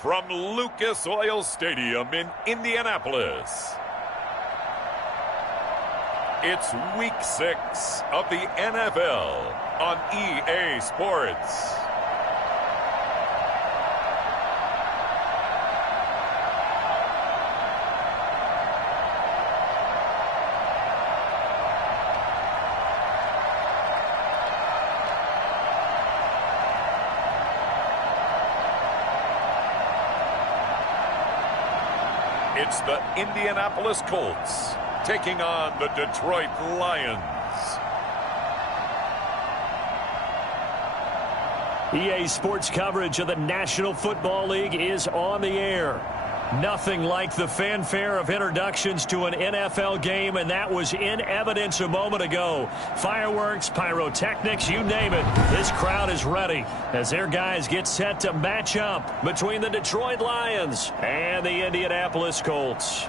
from Lucas Oil Stadium in Indianapolis. It's Week 6 of the NFL on EA Sports. It's the Indianapolis Colts taking on the Detroit Lions. EA Sports coverage of the National Football League is on the air. Nothing like the fanfare of introductions to an NFL game, and that was in evidence a moment ago. Fireworks, pyrotechnics, you name it. This crowd is ready as their guys get set to match up between the Detroit Lions and the Indianapolis Colts.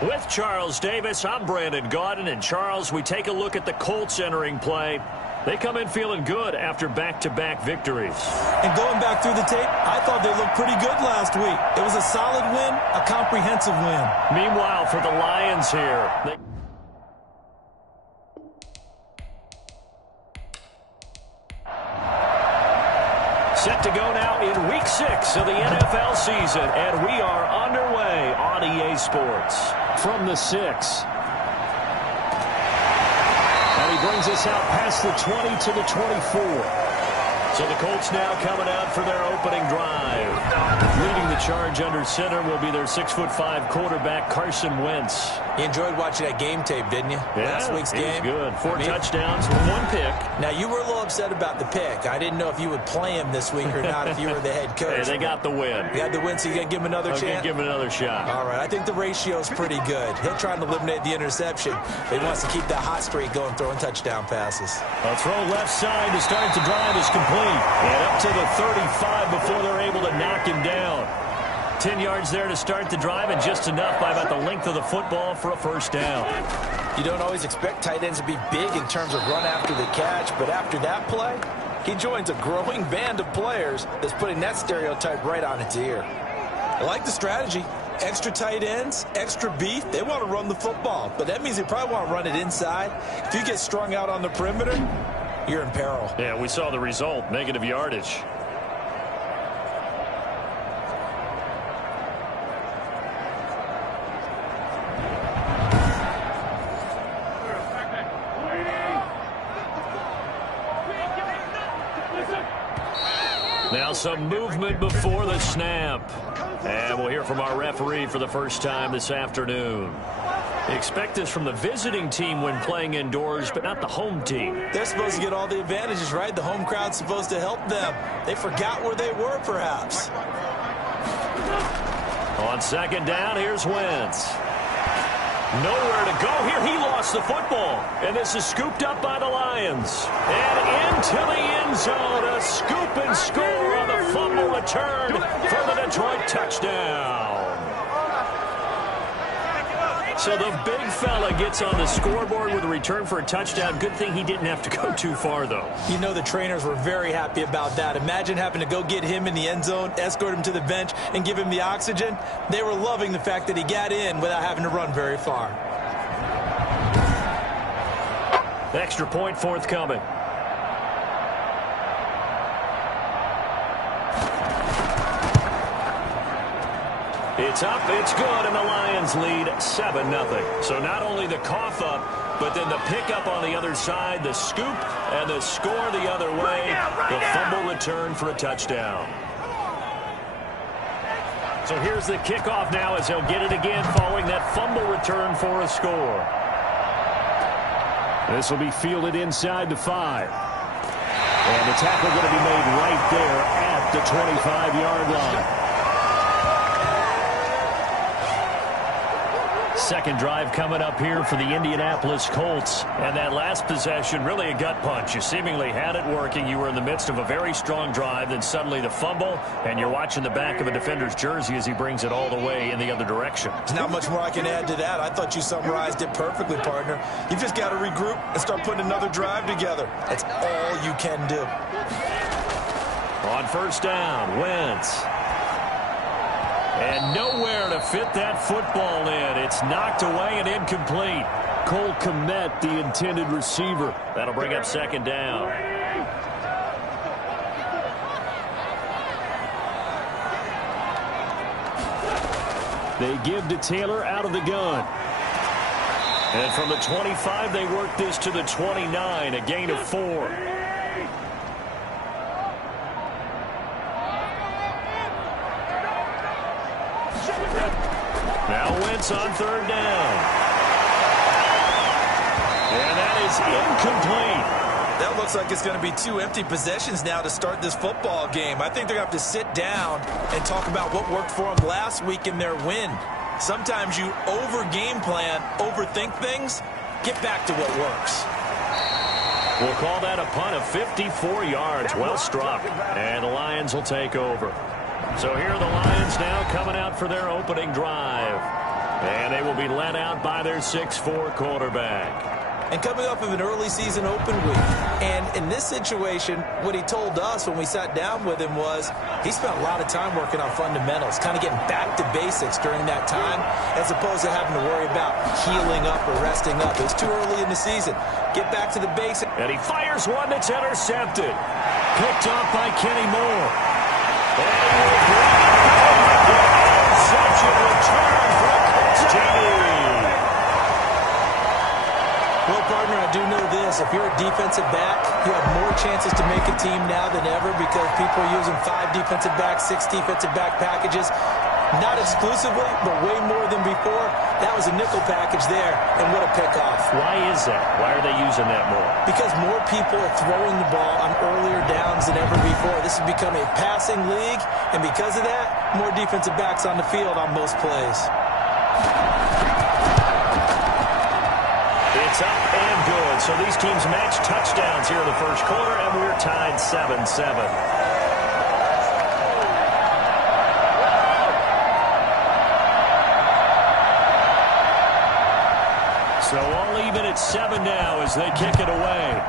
With Charles Davis, I'm Brandon Gaudin, and Charles, we take a look at the Colts entering play. They come in feeling good after back-to-back victories. And going back through the tape, I thought they looked pretty good last week. It was a solid win, a comprehensive win. Meanwhile, for the Lions here, set to go now in Week 6 of the NFL season, and we are underway on EA Sports. From the 6. And he brings us out past the 20 to the 24. So the Colts now coming out for their opening drive. Leading the charge under center will be their 6'5" quarterback, Carson Wentz. You enjoyed watching that game tape, didn't you? Yeah, Last week's game. Good. 4 touchdowns, 1 pick. Now, you were a little upset about the pick. I didn't know if you would play him this week or not if you were the head coach. Hey, they got the win. You had the win, so you got to give him another chance? Give him another shot. All right. I think the ratio is pretty good. He'll try and eliminate the interception, but he wants to keep that hot streak going, throwing touchdown passes. A throw left side to start the drive is complete. And up to the 35 before they're able to knock him down. 10 yards there to start the drive, and just enough by about the length of the football for a first down. You don't always expect tight ends to be big in terms of run after the catch, but after that play, he joins a growing band of players that's putting that stereotype right on its ear. I like the strategy. Extra tight ends, extra beef. They want to run the football, but that means they probably want to run it inside. If you get strung out on the perimeter, you're in peril. Yeah, we saw the result, negative yardage. Now some movement before the snap. And we'll hear from our referee for the first time this afternoon. Expect this from the visiting team when playing indoors, but not the home team. They're supposed to get all the advantages, right? The home crowd's supposed to help them. They forgot where they were, perhaps. On second down, here's Wentz. Nowhere to go here. He lost the football. And this is scooped up by the Lions. And into the end zone. A scoop and score on the fumble return for the Detroit touchdown. So the big fella gets on the scoreboard with a return for a touchdown. Good thing he didn't have to go too far, though. You know the trainers were very happy about that. Imagine having to go get him in the end zone, escort him to the bench, and give him the oxygen. They were loving the fact that he got in without having to run very far. Extra point forthcoming. It's up, it's good, and the Lions lead 7-0. So not only the cough up, but then the pickup on the other side, the scoop, and the score the other way, the fumble return for a touchdown. So here's the kickoff now as he'll get it again following that fumble return for a score. This will be fielded inside the 5. And the tackle going to be made right there at the 25-yard line. second drive coming up here for the Indianapolis Colts. And that last possession, really a gut punch. You seemingly had it working. You were in the midst of a very strong drive. Then suddenly the fumble, and you're watching the back of a defender's jersey as he brings it all the way in the other direction. There's not much more I can add to that. I thought you summarized it perfectly, partner. You've just got to regroup and start putting another drive together. That's all you can do. On first down, Wentz. And nowhere to fit that football in. It's knocked away and incomplete. Cole Kmet, the intended receiver. That'll bring up second down. They give to Taylor out of the gun. And from the 25, they work this to the 29, a gain of 4. Now Wentz on third down. And that is incomplete. That looks like it's going to be 2 empty possessions now to start this football game. I think they're going to have to sit down and talk about what worked for them last week in their win. Sometimes you over-game plan, overthink things. Get back to what works. We'll call that a punt of 54 yards. Well struck. And the Lions will take over. So here are the Lions now coming out for their opening drive. And they will be led out by their 6'4" quarterback. And coming off of an early season open week. And in this situation, what he told us when we sat down with him was he spent a lot of time working on fundamentals, kind of getting back to basics during that time, as opposed to having to worry about healing up or resting up. It's too early in the season. Get back to the basics. And he fires one that's intercepted. Picked off by Kenny Moore. And he will bring it home. Such a return for Colts JD. Well, partner, I do know this. If you're a defensive back, you have more chances to make a team now than ever because people are using 5 defensive backs, 6 defensive back packages. Not exclusively, but way more than before. That was a nickel package there, and what a pickoff. Why is that? Why are they using that more? Because more people are throwing the ball on earlier downs than ever before. This has become a passing league, and because of that, more defensive backs on the field on most plays. It's up and good. So these teams match touchdowns here in the first quarter, and we're tied 7-7. So all even at 7 now as they kick it away.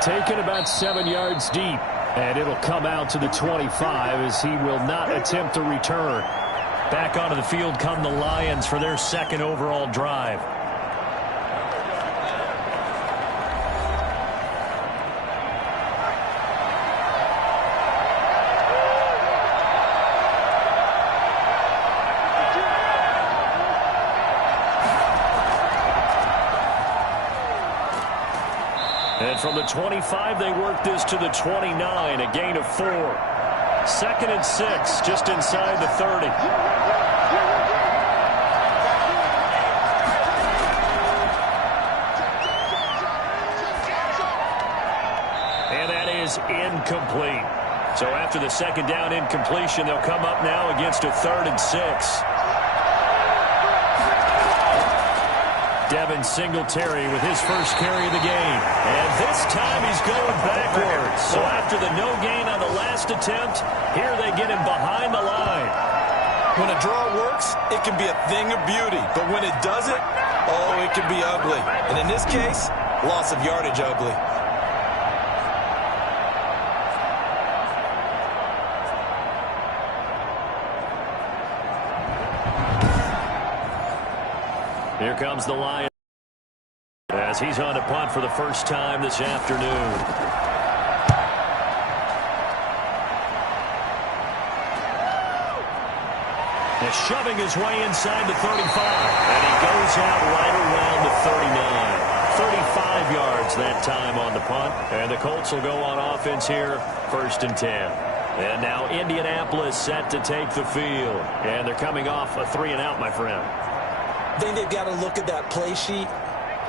Taken about 7 yards deep. And it'll come out to the 25 as he will not attempt to return. Back onto the field come the Lions for their second overall drive. And from the 25, they work this to the 29, a gain of 4. 2nd and 6, just inside the 30. And that is incomplete. So after the second down incompletion, they'll come up now against a 3rd and 6. Devin Singletary with his first carry of the game. And this time he's going backwards. So after the no gain on the last attempt, here they get him behind the line. When a draw works, it can be a thing of beauty. But when it doesn't, oh, it can be ugly. And in this case, loss of yardage ugly. Here comes the Lions as he's on to punt for the first time this afternoon. And shoving his way inside the 35. And he goes out right around the 39. 35 yards that time on the punt. And the Colts will go on offense here, 1st and 10. And now Indianapolis set to take the field. And they're coming off a 3-and-out, my friend. I think they've got to look at that play sheet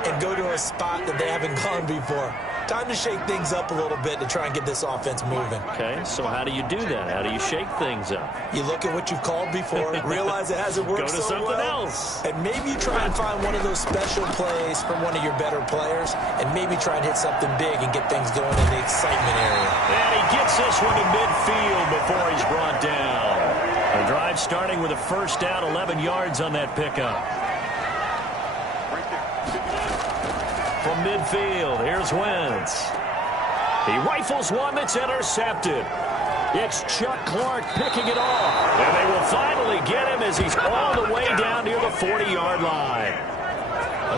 and go to a spot that they haven't gone before. Time to shake things up a little bit to try and get this offense moving. Okay, so how do you do that? How do you shake things up? You look at what you've called before, realize it hasn't worked Go to so something well, else. and maybe you try and find one of those special plays from one of your better players, and maybe try and hit something big and get things going in the excitement area. And he gets this one to midfield before he's brought down. The drive starting with a first down, 11 yards on that pickup. From midfield, here's Wentz. He rifles one that's intercepted. It's Chuck Clark picking it off. And they will finally get him as he's all the way down near the 40-yard line.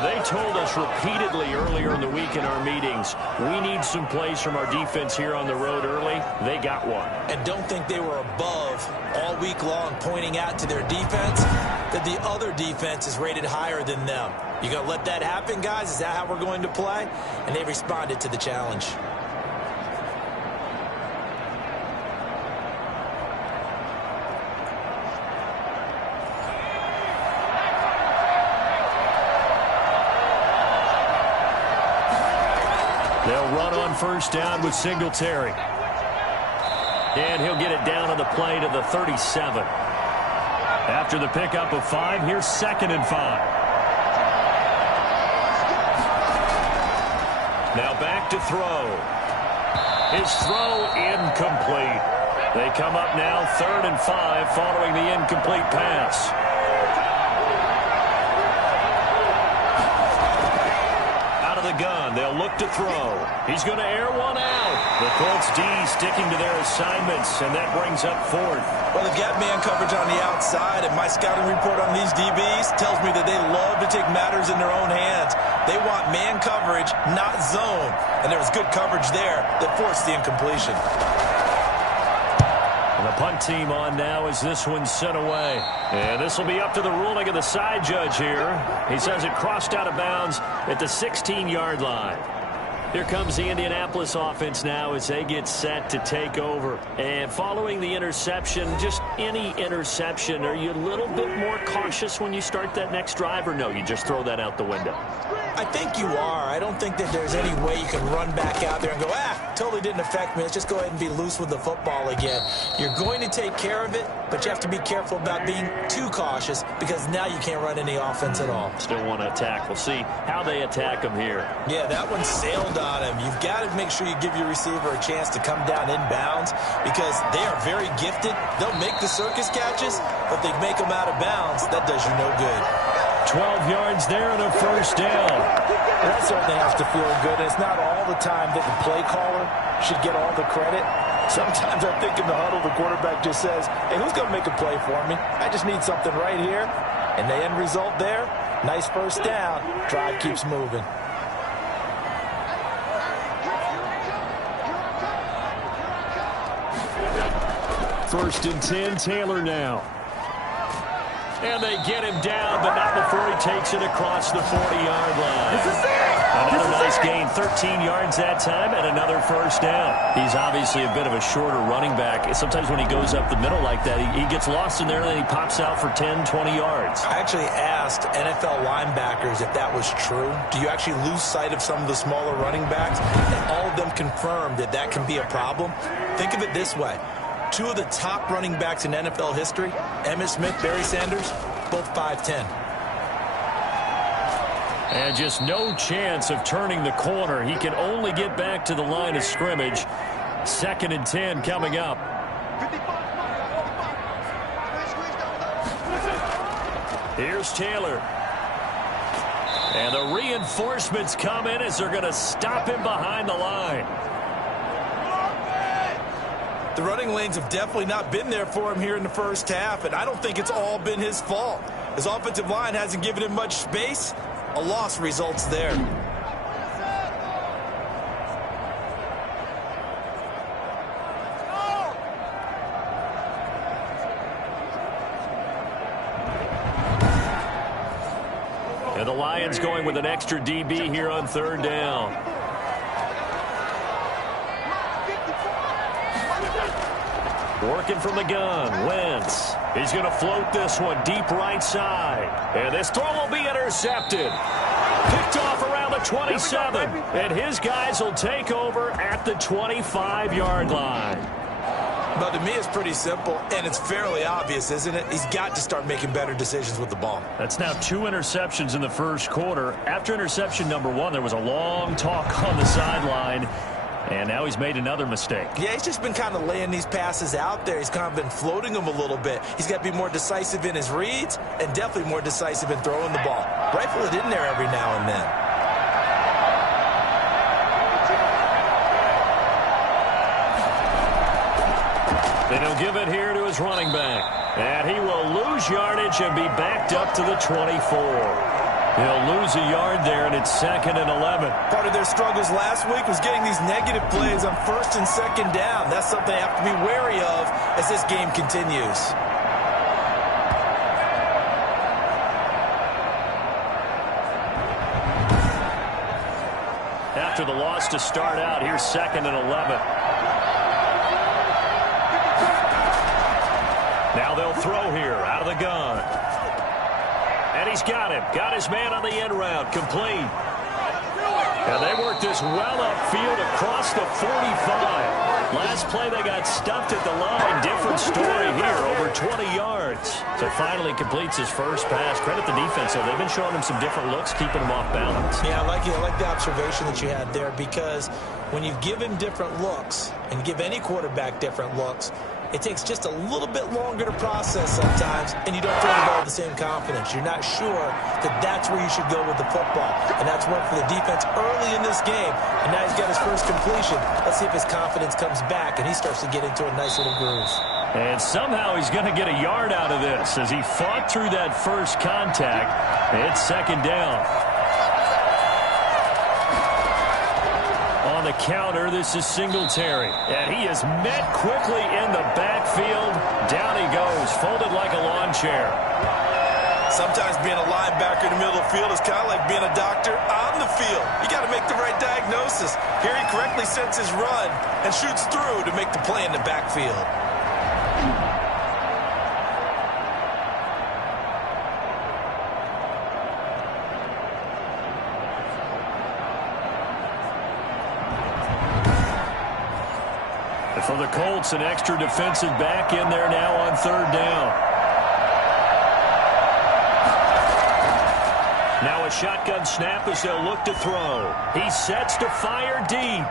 They told us repeatedly earlier in the week in our meetings, we need some plays from our defense here on the road early. They got one. And don't think they were above all week long pointing out to their defense that the other defense is rated higher than them. You going to let that happen, guys? Is that how we're going to play? And they responded to the challenge. They'll run on first down with Singletary. And he'll get it down on the play to the 37. After the pickup of 5, here's 2nd and 5. Now back to throw. His throw incomplete. They come up now 3rd and 5 following the incomplete pass. The gun. They'll look to throw. He's going to air one out. The Colts D sticking to their assignments, and that brings up 4th. Well, they've got man coverage on the outside, and my scouting report on these DBs tells me that they love to take matters in their own hands. They want man coverage, not zone. And there was good coverage there that forced the incompletion. And the punt team on now as this one's sent away. And this will be up to the ruling of the side judge here. He says it crossed out of bounds at the 16-yard line. Here comes the Indianapolis offense now as they get set to take over. And following the interception, just any interception, are you a little bit more cautious when you start that next drive, or no, you just throw that out the window? I think you are. I don't think that there's any way you can run back out there and go, totally didn't affect me. Let's just go ahead and be loose with the football again. You're going to take care of it, but you have to be careful about being too cautious because now you can't run any offense at all. Still want to attack. We'll see how they attack them here. Yeah, that one sailed on him. You've got to make sure you give your receiver a chance to come down inbounds because they are very gifted. They'll make the circus catches, but if they make them out of bounds, that does you no good. 12 yards there and a first down. That certainly has to feel good. It's not all the time that the play caller should get all the credit. Sometimes I think in the huddle, the quarterback just says, hey, who's going to make a play for me? I just need something right here. And the end result there, nice first down. Drive keeps moving. First and 10, Taylor now. And they get him down, but not before he takes it across the 40-yard line. Another nice gain, 13 yards that time, and another first down. He's obviously a bit of a shorter running back. Sometimes when he goes up the middle like that, he gets lost in there, and then he pops out for 10, 20 yards. I actually asked NFL linebackers if that was true. Do you actually lose sight of some of the smaller running backs? And all of them confirmed that that can be a problem. Think of it this way. 2 of the top running backs in NFL history, Emmitt Smith, Barry Sanders, both 5'10". And just no chance of turning the corner. He can only get back to the line of scrimmage. 2nd and 10 coming up. Here's Taylor. And the reinforcements come in as they're going to stop him behind the line. The running lanes have definitely not been there for him here in the first half, and I don't think it's all been his fault. His offensive line hasn't given him much space. A loss results there. And the Lions going with an extra DB here on 3rd down. Working from the gun, Wentz. He's going to float this one deep right side. And this throw will be intercepted. Picked off around the 27, and his guys will take over at the 25-yard line. But to me, it's pretty simple, and it's fairly obvious, isn't it? He's got to start making better decisions with the ball. That's now 2 interceptions in the first quarter. After interception number 1, there was a long talk on the sideline, and now he's made another mistake. Yeah, he's just been kind of laying these passes out there. He's kind of been floating them a little bit. He's got to be more decisive in his reads and definitely more decisive in throwing the ball. Rifle it in there every now and then. Then he'll give it here to his running back. And he will lose yardage and be backed up to the 24. He'll lose a yard there, and it's 2nd and 11. Part of their struggles last week was getting these negative plays on 1st and 2nd down. That's something they have to be wary of as this game continues. After the loss to start out, here's 2nd and 11. Now they'll throw here out of the gun. And he's got him. Got his man on the end route. Complete. And they worked this well upfield across the 45. Last play they got stuffed at the line. Different story here. Over 20 yards. So finally completes his first pass. Credit the defense, though. They've been showing him some different looks, keeping him off balance. Yeah, I like the observation that you had there, because when you give him different looks and give any quarterback different looks, it takes just a little bit longer to process sometimes, and you don't throw the ball with the same confidence. You're not sure that that's where you should go with the football. And that's worked for the defense early in this game. And now he's got his first completion. Let's see if his confidence comes back and he starts to get into a nice little groove. And somehow he's going to get a yard out of this as he fought through that first contact. It's 2nd down. On the counter, this is Singletary. And he is met quickly in the backfield. Down he goes, folded like a lawn chair. Sometimes being a linebacker in the middle of the field is kind of like being a doctor on the field. You got to make the right diagnosis. Here he correctly sets his run and shoots through to make the play in the backfield. For the Colts, an extra defensive back in there now on 3rd down. Now a shotgun snap as they'll look to throw. He sets to fire deep.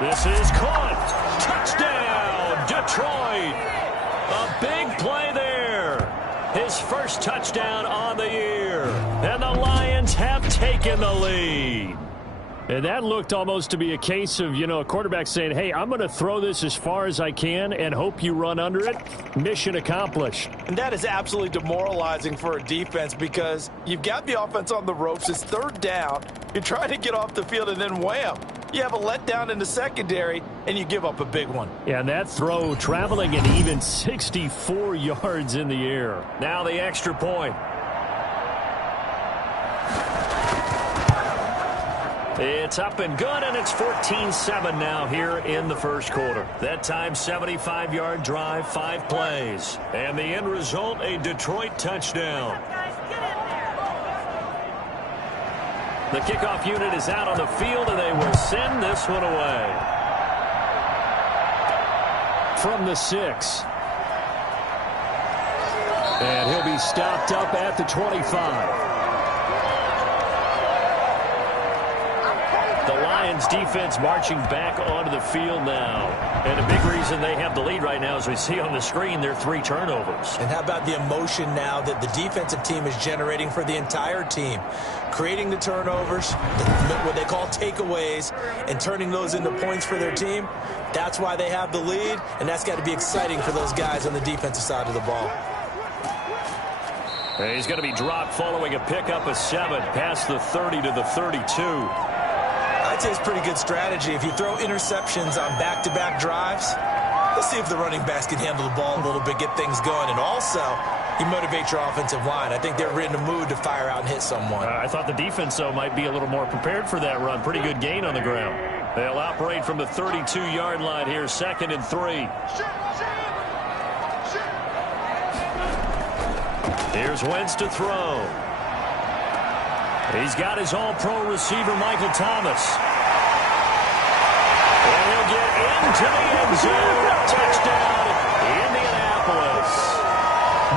This is caught. Touchdown, Detroit. A big play there. His first touchdown on the year. And the Lions have taken the lead. And that looked almost to be a case of, a quarterback saying, hey, I'm going to throw this as far as I can and hope you run under it. Mission accomplished. And that is absolutely demoralizing for a defense, because you've got the offense on the ropes. It's 3rd down. You're trying to get off the field, and then wham. You have a letdown in the secondary, and you give up a big one. Yeah, and that throw traveling an even 64 yards in the air. Now the extra point. It's up and good, and it's 14-7 now here in the first quarter. That time, 75-yard drive, 5 plays. And the end result, a Detroit touchdown. The kickoff unit is out on the field, and they will send this one away. From the 6. And he'll be stopped up at the 25. The Lions defense marching back onto the field now. And a big reason they have the lead right now, as we see on the screen, their 3 turnovers. And how about the emotion now that the defensive team is generating for the entire team? Creating the turnovers, what they call takeaways, and turning those into points for their team. That's why they have the lead, and that's got to be exciting for those guys on the defensive side of the ball. And he's going to be dropped following a pickup of 7 past the 30 to the 32. I'd say it's pretty good strategy. If you throw interceptions on back-to-back drives, let's see if the running backs can handle the ball a little bit, get things going. And also, you motivate your offensive line. I think they're in the mood to fire out and hit someone. I thought the defense, though, might be a little more prepared for that run. Pretty good gain on the ground. They'll operate from the 32-yard line here, 2nd and 3. Here's Wentz to throw. He's got his all-pro receiver, Michael Thomas. And he'll get into the end zone. Touchdown, Indianapolis.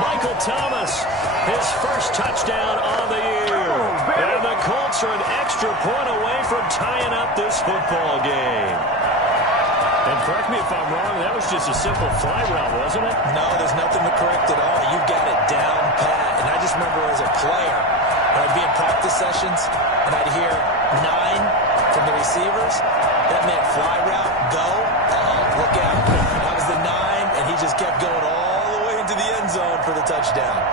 Michael Thomas, his first touchdown on the year. And the Colts are an extra point away from tying up this football game. And correct me if I'm wrong, that was just a simple fly route, wasn't it? No, there's nothing to correct at all. You've got it down pat. And I just remember as a player, when I'd be in practice sessions, and I'd hear 9 from the receivers, that meant fly route, go, look out. That was the 9, and he just kept going all the way into the end zone for the touchdown.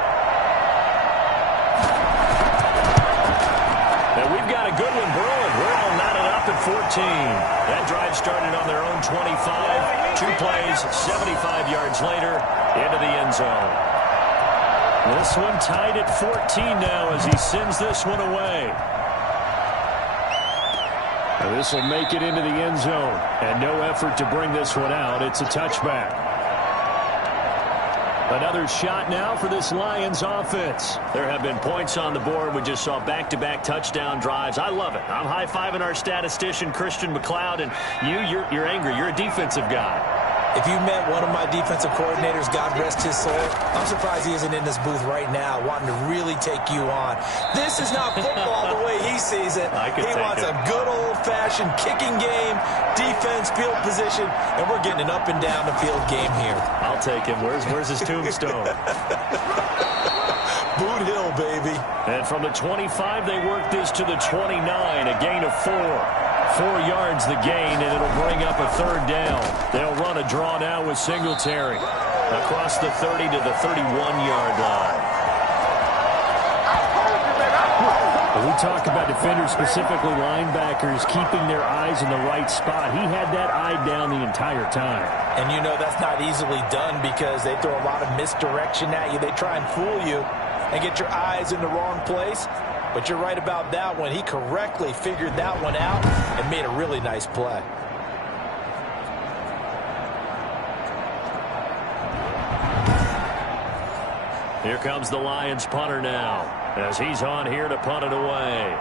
Now we've got a good one brewing. We're all knotted up at 14. That drive started on their own 25. 2 plays, 75 yards later, into the end zone. This one tied at 14 now as he sends this one away. And this will make it into the end zone. And no effort to bring this one out. It's a touchback. Another shot now for this Lions offense. There have been points on the board. We just saw back-to-back touchdown drives. I love it. I'm high-fiving our statistician, Christian McLeod, and you're angry. You're a defensive guy. If you met one of my defensive coordinators, God rest his soul, I'm surprised he isn't in this booth right now wanting to really take you on. This is not football the way he sees it. He wants a good old-fashioned kicking game, defense, field position, and we're getting an up and down the field game here. I'll take him. Where's his tombstone? Boot Hill, baby. And from the 25, they work this to the 29, a gain of 4. 4 yards the gain, and it'll bring up a third down. They'll run a draw now with Singletary across the 30 to the 31-yard line. When we talk about defenders, specifically linebackers, keeping their eyes in the right spot, he had that eye down the entire time. And you know that's not easily done because they throw a lot of misdirection at you. They try and fool you and get your eyes in the wrong place. But you're right about that one. He correctly figured that one out and made a really nice play. Here comes the Lions punter now as he's on here to punt it away.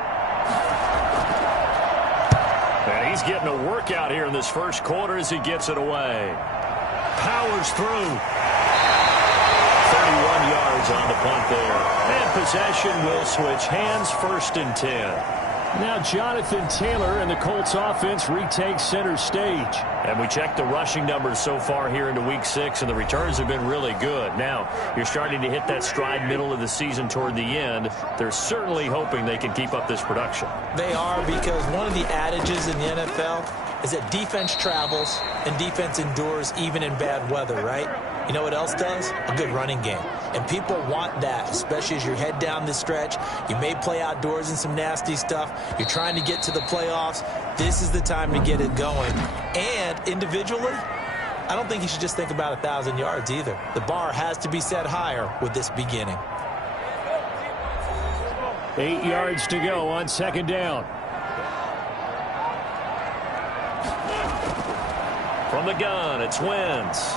And he's getting a workout here in this first quarter as he gets it away. Powers through. 31 yards on the punt there. And possession will switch hands, 1st and 10. Now Jonathan Taylor and the Colts offense retake center stage. And we checked the rushing numbers so far here into week 6, and the returns have been really good. Now, you're starting to hit that stride middle of the season toward the end. They're certainly hoping they can keep up this production. They are, because one of the adages in the NFL is that defense travels and defense endures even in bad weather, right? You know what else does? A good running game. And people want that, especially as you head down the stretch. You may play outdoors in some nasty stuff. You're trying to get to the playoffs. This is the time to get it going. And individually, I don't think you should just think about 1,000 yards either. The bar has to be set higher with this beginning. 8 yards to go on 2nd down. From the gun, it's Wentz.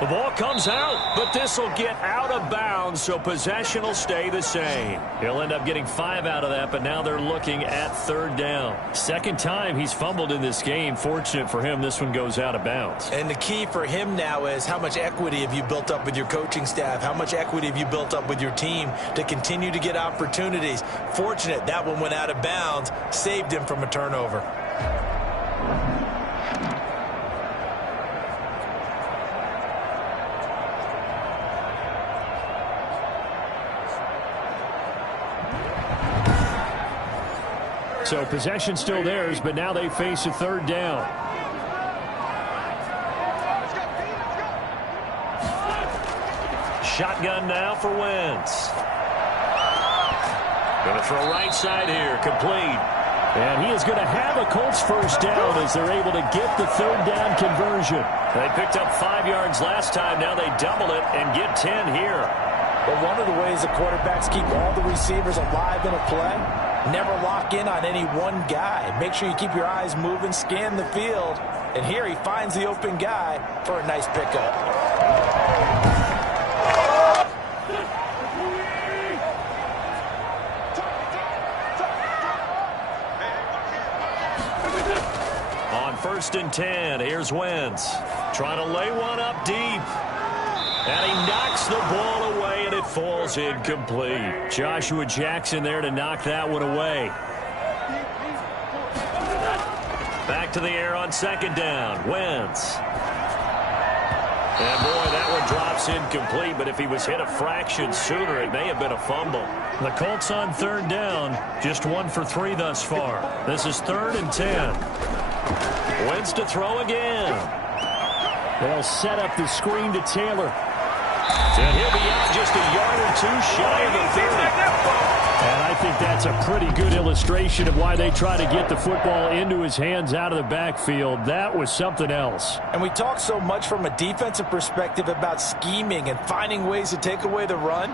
The ball comes out, but this will get out of bounds, so possession will stay the same. He'll end up getting 5 out of that, but now they're looking at 3rd down. 2nd time he's fumbled in this game. Fortunate for him, this one goes out of bounds. And the key for him now is how much equity have you built up with your coaching staff? How much equity have you built up with your team to continue to get opportunities? Fortunate that one went out of bounds, saved him from a turnover. So possession still theirs, but now they face a 3rd down. Shotgun now for Wentz. Going to throw right side here, complete. And he is going to have a Colts 1st down as they're able to get the 3rd down conversion. They picked up 5 yards last time. Now they double it and get 10 here. But one of the ways the quarterbacks keep all the receivers alive in a play, never lock in on any one guy. Make sure you keep your eyes moving, scan the field. And here he finds the open guy for a nice pickup. first and 10. Here's Wentz. Trying to lay one up deep. And he knocks the ball away, and it falls incomplete. Joshua Jackson there to knock that one away. Back to the air on second down. Wentz. And, boy, that one drops incomplete, but if he was hit a fraction sooner, it may have been a fumble. The Colts on third down, just 1 for 3 thus far. This is 3rd and 10. Wentz to throw again. They'll set up the screen to Taylor. And he'll be out just a yard or 2 shy of the 30. And I think that's a pretty good illustration of why they try to get the football into his hands out of the backfield. That was something else. And we talk so much from a defensive perspective about scheming and finding ways to take away the run.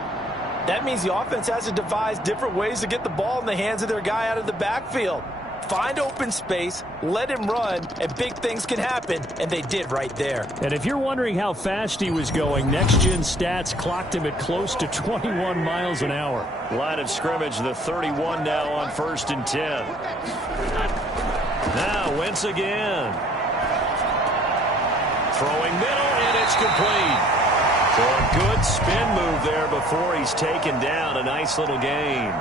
That means the offense has to devise different ways to get the ball in the hands of their guy out of the backfield. Find open space, let him run, and big things can happen, and they did right there. And if you're wondering how fast he was going, next-gen stats clocked him at close to 21 miles an hour. Line of scrimmage, the 31 now on 1st and 10. Now, Wentz again. Throwing middle, and it's complete. So a good spin move there before he's taken down. A nice little gain.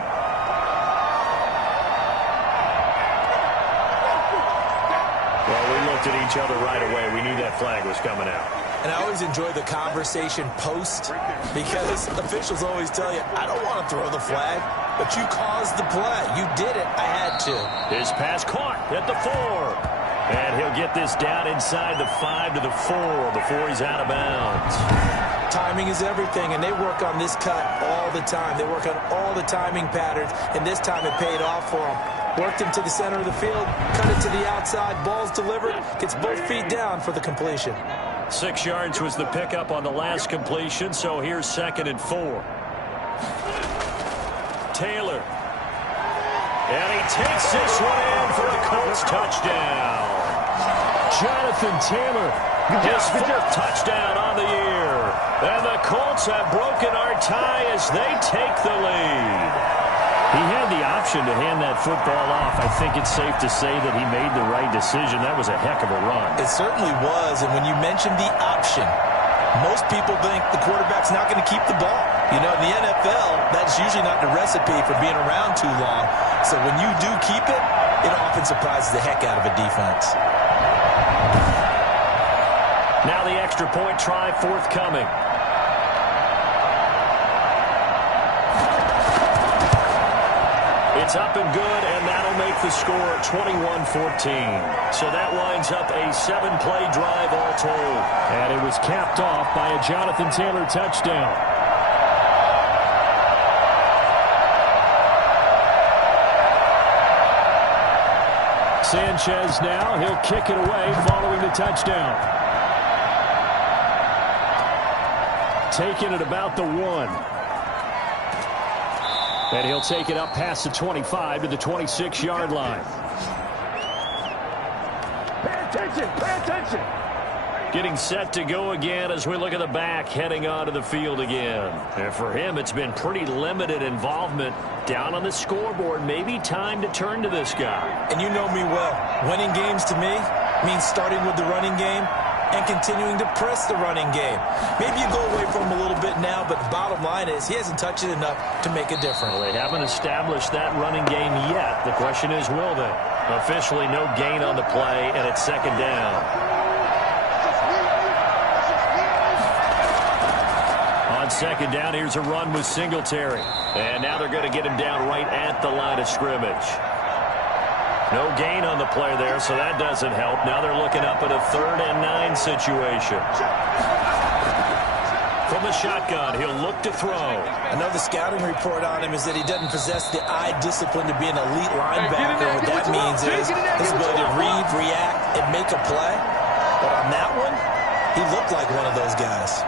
Well, we looked at each other right away. We knew that flag was coming out. And I always enjoy the conversation post because officials always tell you, I don't want to throw the flag, but you caused the play. You did it. I had to. His pass caught at the 4. And he'll get this down inside the 5 to the 4 before he's out of bounds. Timing is everything, and they work on this cut all the time. They work on all the timing patterns, and this time it paid off for them. Worked him to the center of the field, cut it to the outside, ball's delivered, gets both feet down for the completion. 6 yards was the pickup on the last completion, so here's 2nd and 4. Taylor. And he takes this one in for the Colts touchdown. Jonathan Taylor. His 4th touchdown on the year. And the Colts have broken our tie as they take the lead. He had the option to hand that football off. I think it's safe to say that he made the right decision. That was a heck of a run. It certainly was, and when you mentioned the option, most people think the quarterback's not going to keep the ball. You know, in the NFL, that's usually not the recipe for being around too long. So when you do keep it, it often surprises the heck out of a defense. Now the extra point try forthcoming. It's up and good, and that'll make the score 21-14. So that winds up a 7-play drive all told. And it was capped off by a Jonathan Taylor touchdown. Sanchez now, he'll kick it away following the touchdown. Taking it about the 1. And he'll take it up past the 25 to the 26-yard line. Pay attention, pay attention. Getting set to go again as we look at the back heading onto the field again. And for him, it's been pretty limited involvement down on the scoreboard. Maybe time to turn to this guy. And you know me well. Winning games to me means starting with the running game and continuing to press the running game. Maybe you go away from him a little bit now, but the bottom line is he hasn't touched it enough to make a difference. Well, they haven't established that running game yet. The question is, will they? Officially no gain on the play, and it's 2nd down. On 2nd down, here's a run with Singletary. And now they're going to get him down right at the line of scrimmage. No gain on the play there, so that doesn't help. Now they're looking up at a 3rd and 9 situation. From the shotgun, he'll look to throw. I know the scouting report on him is that he doesn't possess the eye discipline to be an elite linebacker. What that means is his ability to read, react, and make a play. But on that one, he looked like one of those guys.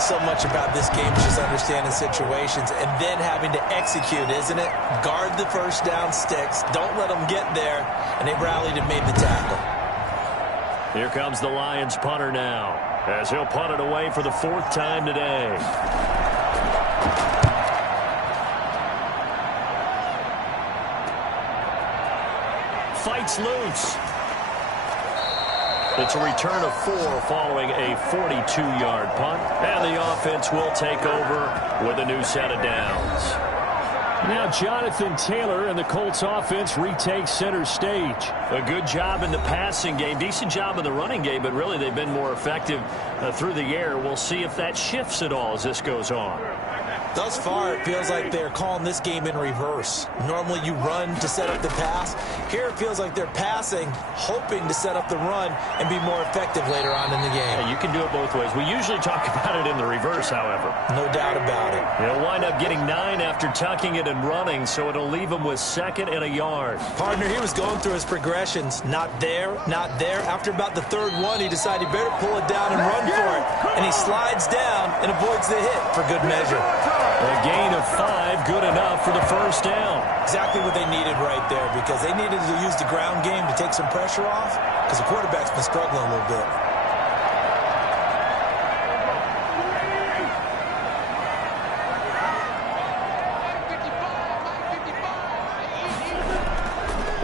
So much about this game is just understanding situations and then having to execute, isn't it? Guard the first down sticks. Don't let them get there. And they rallied and made the tackle. Here comes the Lions punter now, as he'll punt it away for the 4th time today. Fights loose. It's a return of 4 following a 42-yard punt. And the offense will take over with a new set of downs. Now Jonathan Taylor and the Colts offense retake center stage. A good job in the passing game. Decent job in the running game, but really they've been more effective through the air. We'll see if that shifts at all as this goes on. Thus far, it feels like they're calling this game in reverse. Normally you run to set up the pass. Here it feels like they're passing, hoping to set up the run and be more effective later on in the game. Yeah, you can do it both ways. We usually talk about it in the reverse, however. No doubt about it. They'll wind up getting 9 after tucking it and running, so it'll leave them with 2nd and a yard. Partner, he was going through his progressions. Not there, not there. After about the 3rd one, he decided he better pull it down and run for it. And he slides down and avoids the hit for good measure. A gain of 5, good enough for the 1st down. Exactly what they needed right there, because they needed to use the ground game to take some pressure off, because the quarterback's been struggling a little bit.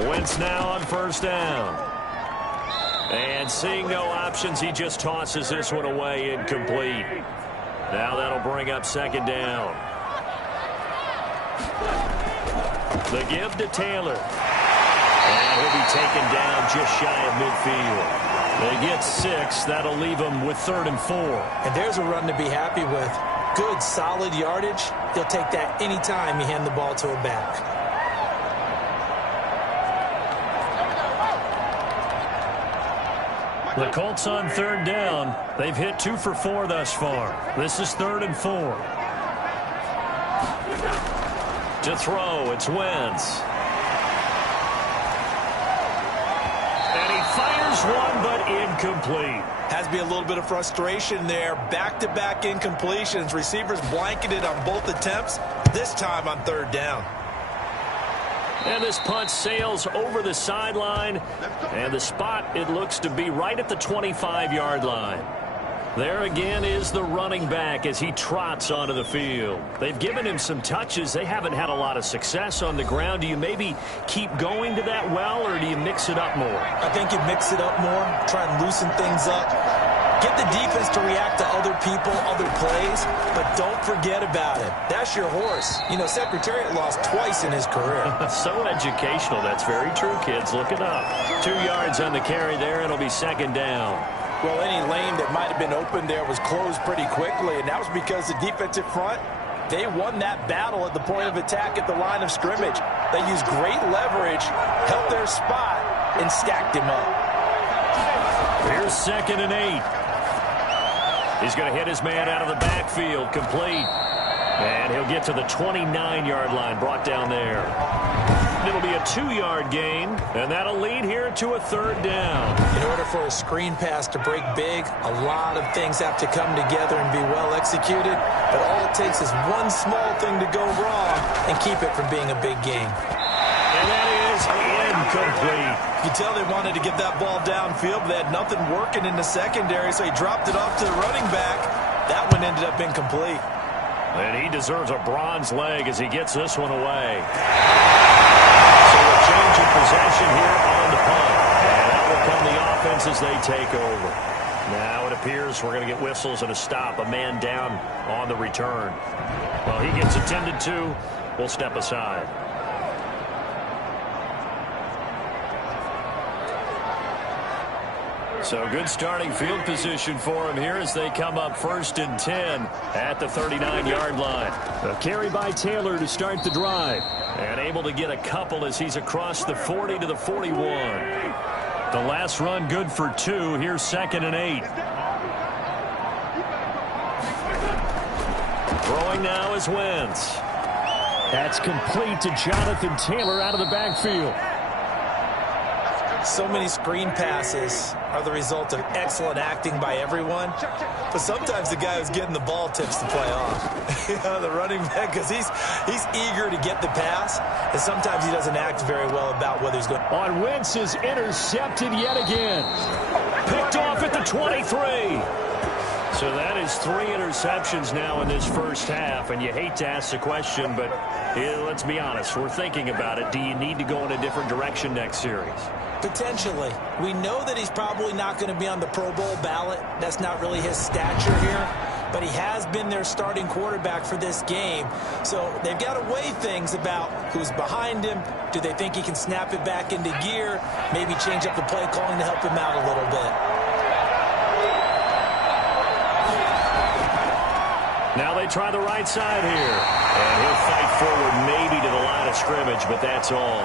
Wentz now on 1st down. And seeing no options, he just tosses this one away, incomplete. Now that'll bring up 2nd down. The give to Taylor. And he'll be taken down just shy of midfield. They get 6. That'll leave them with 3rd and 4. And there's a run to be happy with. Good, solid yardage. He'll take that any time you hand the ball to a back. The Colts on 3rd down. They've hit 2 for 4 thus far. This is 3rd and 4. To throw, it's Wentz. And he fires one, but incomplete. Has to be a little bit of frustration there. Back-to-back incompletions. Receivers blanketed on both attempts, this time on 3rd down. And this punt sails over the sideline. And the spot, it looks to be right at the 25-yard line. There again is the running back as he trots onto the field. They've given him some touches. They haven't had a lot of success on the ground. Do you maybe keep going to that well, or do you mix it up more? I think you mix it up more, try and loosen things up. Get the defense to react to other people, other plays, but don't forget about it. That's your horse. You know, Secretariat lost twice in his career. So educational. That's very true, kids. Look it up. 2 yards on the carry there. It'll be 2nd down. Well, any lane that might have been open there was closed pretty quickly, and that was because the defensive front, they won that battle at the point of attack at the line of scrimmage. They used great leverage, held their spot, and stacked him up. Here's 2nd and 8. He's going to hit his man out of the backfield, complete. And he'll get to the 29-yard line, brought down there. It'll be a 2-yard gain, and that'll lead here to a 3rd down. In order for a screen pass to break big, a lot of things have to come together and be well executed, but all it takes is one small thing to go wrong and keep it from being a big game. And that is incomplete. You can tell they wanted to get that ball downfield, but they had nothing working in the secondary, so he dropped it off to the running back. That one ended up incomplete. And he deserves a bronze leg as he gets this one away. So a change of possession here on the punt. And out will come the offense as they take over. Now it appears we're going to get whistles and a stop. A man down on the return. Well, he gets attended to. We'll step aside. So good starting field position for him here as they come up 1st and 10 at the 39-yard line. A carry by Taylor to start the drive. And able to get a couple as he's across the 40 to the 41. The last run good for 2. Here's 2nd and 8. Throwing now is Wentz. That's complete to Jonathan Taylor out of the backfield. So many screen passes are the result of excellent acting by everyone, but sometimes the guy who's getting the ball tips the play off. You know, the running back, because he's eager to get the pass, and sometimes he doesn't act very well about whether he's going. On Wentz is intercepted yet again. Picked off at the 23. So that is 3 interceptions now in this first half, and you hate to ask the question, but let's be honest, we're thinking about it. Do you need to go in a different direction next series? Potentially. We know that he's probably not going to be on the Pro Bowl ballot. That's not really his stature here, but he has been their starting quarterback for this game. So they've got to weigh things about who's behind him. Do they think he can snap it back into gear? Maybe change up the play calling to help him out a little bit. Now they try the right side here. And he'll fight forward maybe to the line of scrimmage, but that's all.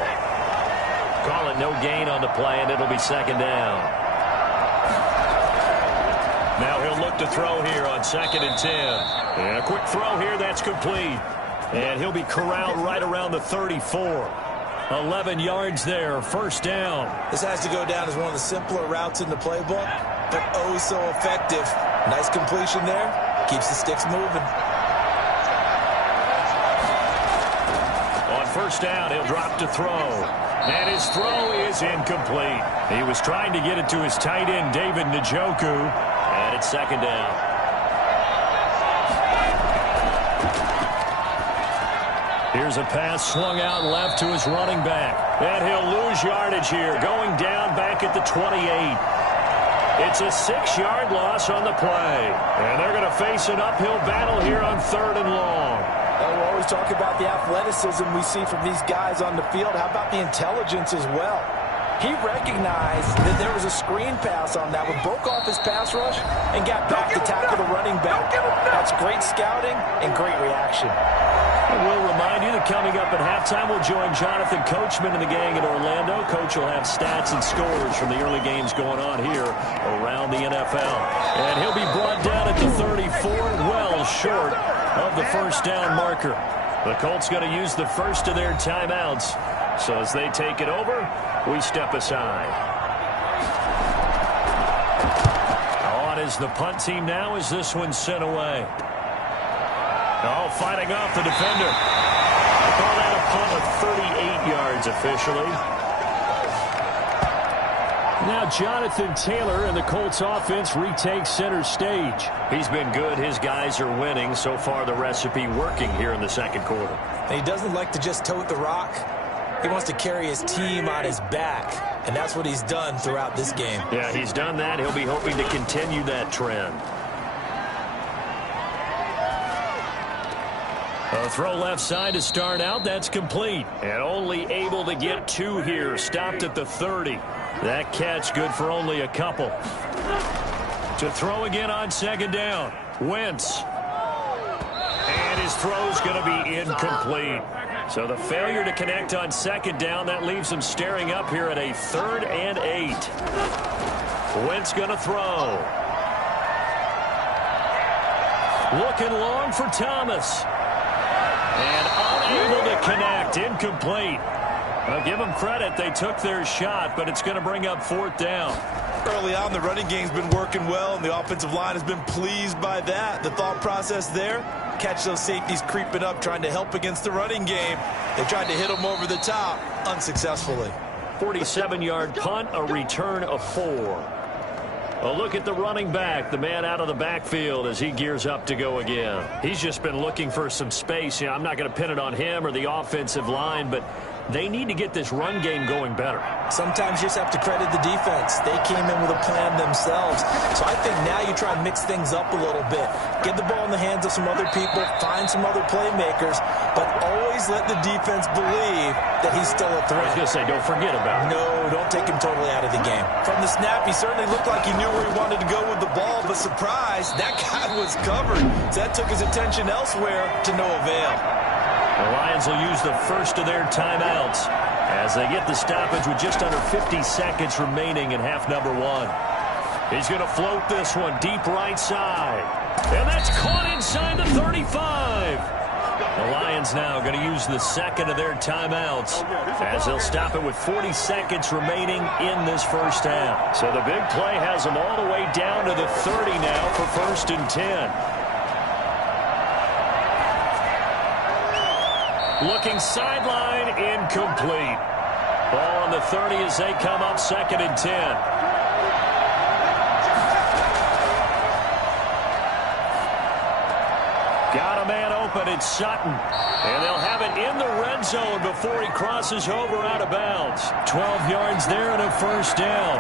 Call it no gain on the play, and it'll be second down. Now he'll look to throw here on 2nd and 10. And a quick throw here, that's complete. And he'll be corralled right around the 34. 11 yards there, first down. This has to go down as one of the simpler routes in the playbook, but oh so effective. Nice completion there. Keeps the sticks moving. On first down, he'll drop to throw. And his throw is incomplete. He was trying to get it to his tight end, David Njoku. And it's second down. Here's a pass swung out left to his running back. And he'll lose yardage here, going down back at the 28. It's a 6-yard loss on the play. And they're going to face an uphill battle here on 3rd and long. We'll always talk about the athleticism we see from these guys on the field. How about the intelligence as well? He recognized that there was a screen pass on that one, broke off his pass rush, and got back to tackle the running back. That's great scouting and great reaction. And we'll remind you that coming up at halftime, we'll join Jonathan Coachman and the gang in Orlando. Coach will have stats and scores from the early games going on here around the NFL. And he'll be brought down at the 34, well short of the first down marker. The Colts going to use the first of their timeouts. So as they take it over, we step aside. On is the punt team now as this one's sent away. Oh, fighting off the defender. I call that a punt of 38 yards officially. Now Jonathan Taylor and the Colts offense retake center stage. He's been good. His guys are winning. So far the recipe working here in the second quarter. And he doesn't like to just tote the rock. He wants to carry his team on his back. And that's what he's done throughout this game. Yeah, he's done that. He'll be hoping to continue that trend. A throw left side to start out. That's complete. And only able to get 2 here. Stopped at the 30. That catch good for only a couple. To throw again on 2nd down. Wentz. And his throw's going to be incomplete. So the failure to connect on 2nd down, that leaves him staring up here at a 3rd and 8. Wentz going to throw. Looking long for Thomas. And unable to connect. Incomplete. I'll give them credit. They took their shot, but it's going to bring up 4th down. Early on, the running game's been working well, and the offensive line has been pleased by that. The thought process there, catch those safeties creeping up, trying to help against the running game. They tried to hit them over the top, unsuccessfully. 47-yard punt, a return of 4. A look at the running back, the man out of the backfield as he gears up to go again. He's just been looking for some space. You know, I'm not going to pin it on him or the offensive line, but they need to get this run game going better. Sometimes you just have to credit the defense. They came in with a plan themselves. So I think now you try and mix things up a little bit. Get the ball in the hands of some other people, find some other playmakers, but always let the defense believe that he's still a threat. I was going to say, don't forget about it. No, don't take him totally out of the game. From the snap, he certainly looked like he knew where he wanted to go with the ball, but surprise, that guy was covered. So that took his attention elsewhere to no avail. The Lions will use the first of their timeouts as they get the stoppage with just under 50 seconds remaining in half number 1. He's going to float this one deep right side. And that's caught inside the 35. The Lions now going to use the second of their timeouts as they'll stop it with 40 seconds remaining in this first half. So the big play has them all the way down to the 30 now for 1st and 10. Looking sideline, incomplete. Ball on the 30 as they come up 2nd and 10. Got a man open. It's Sutton. And they'll have it in the red zone before he crosses over out of bounds. 12 yards there and a first down.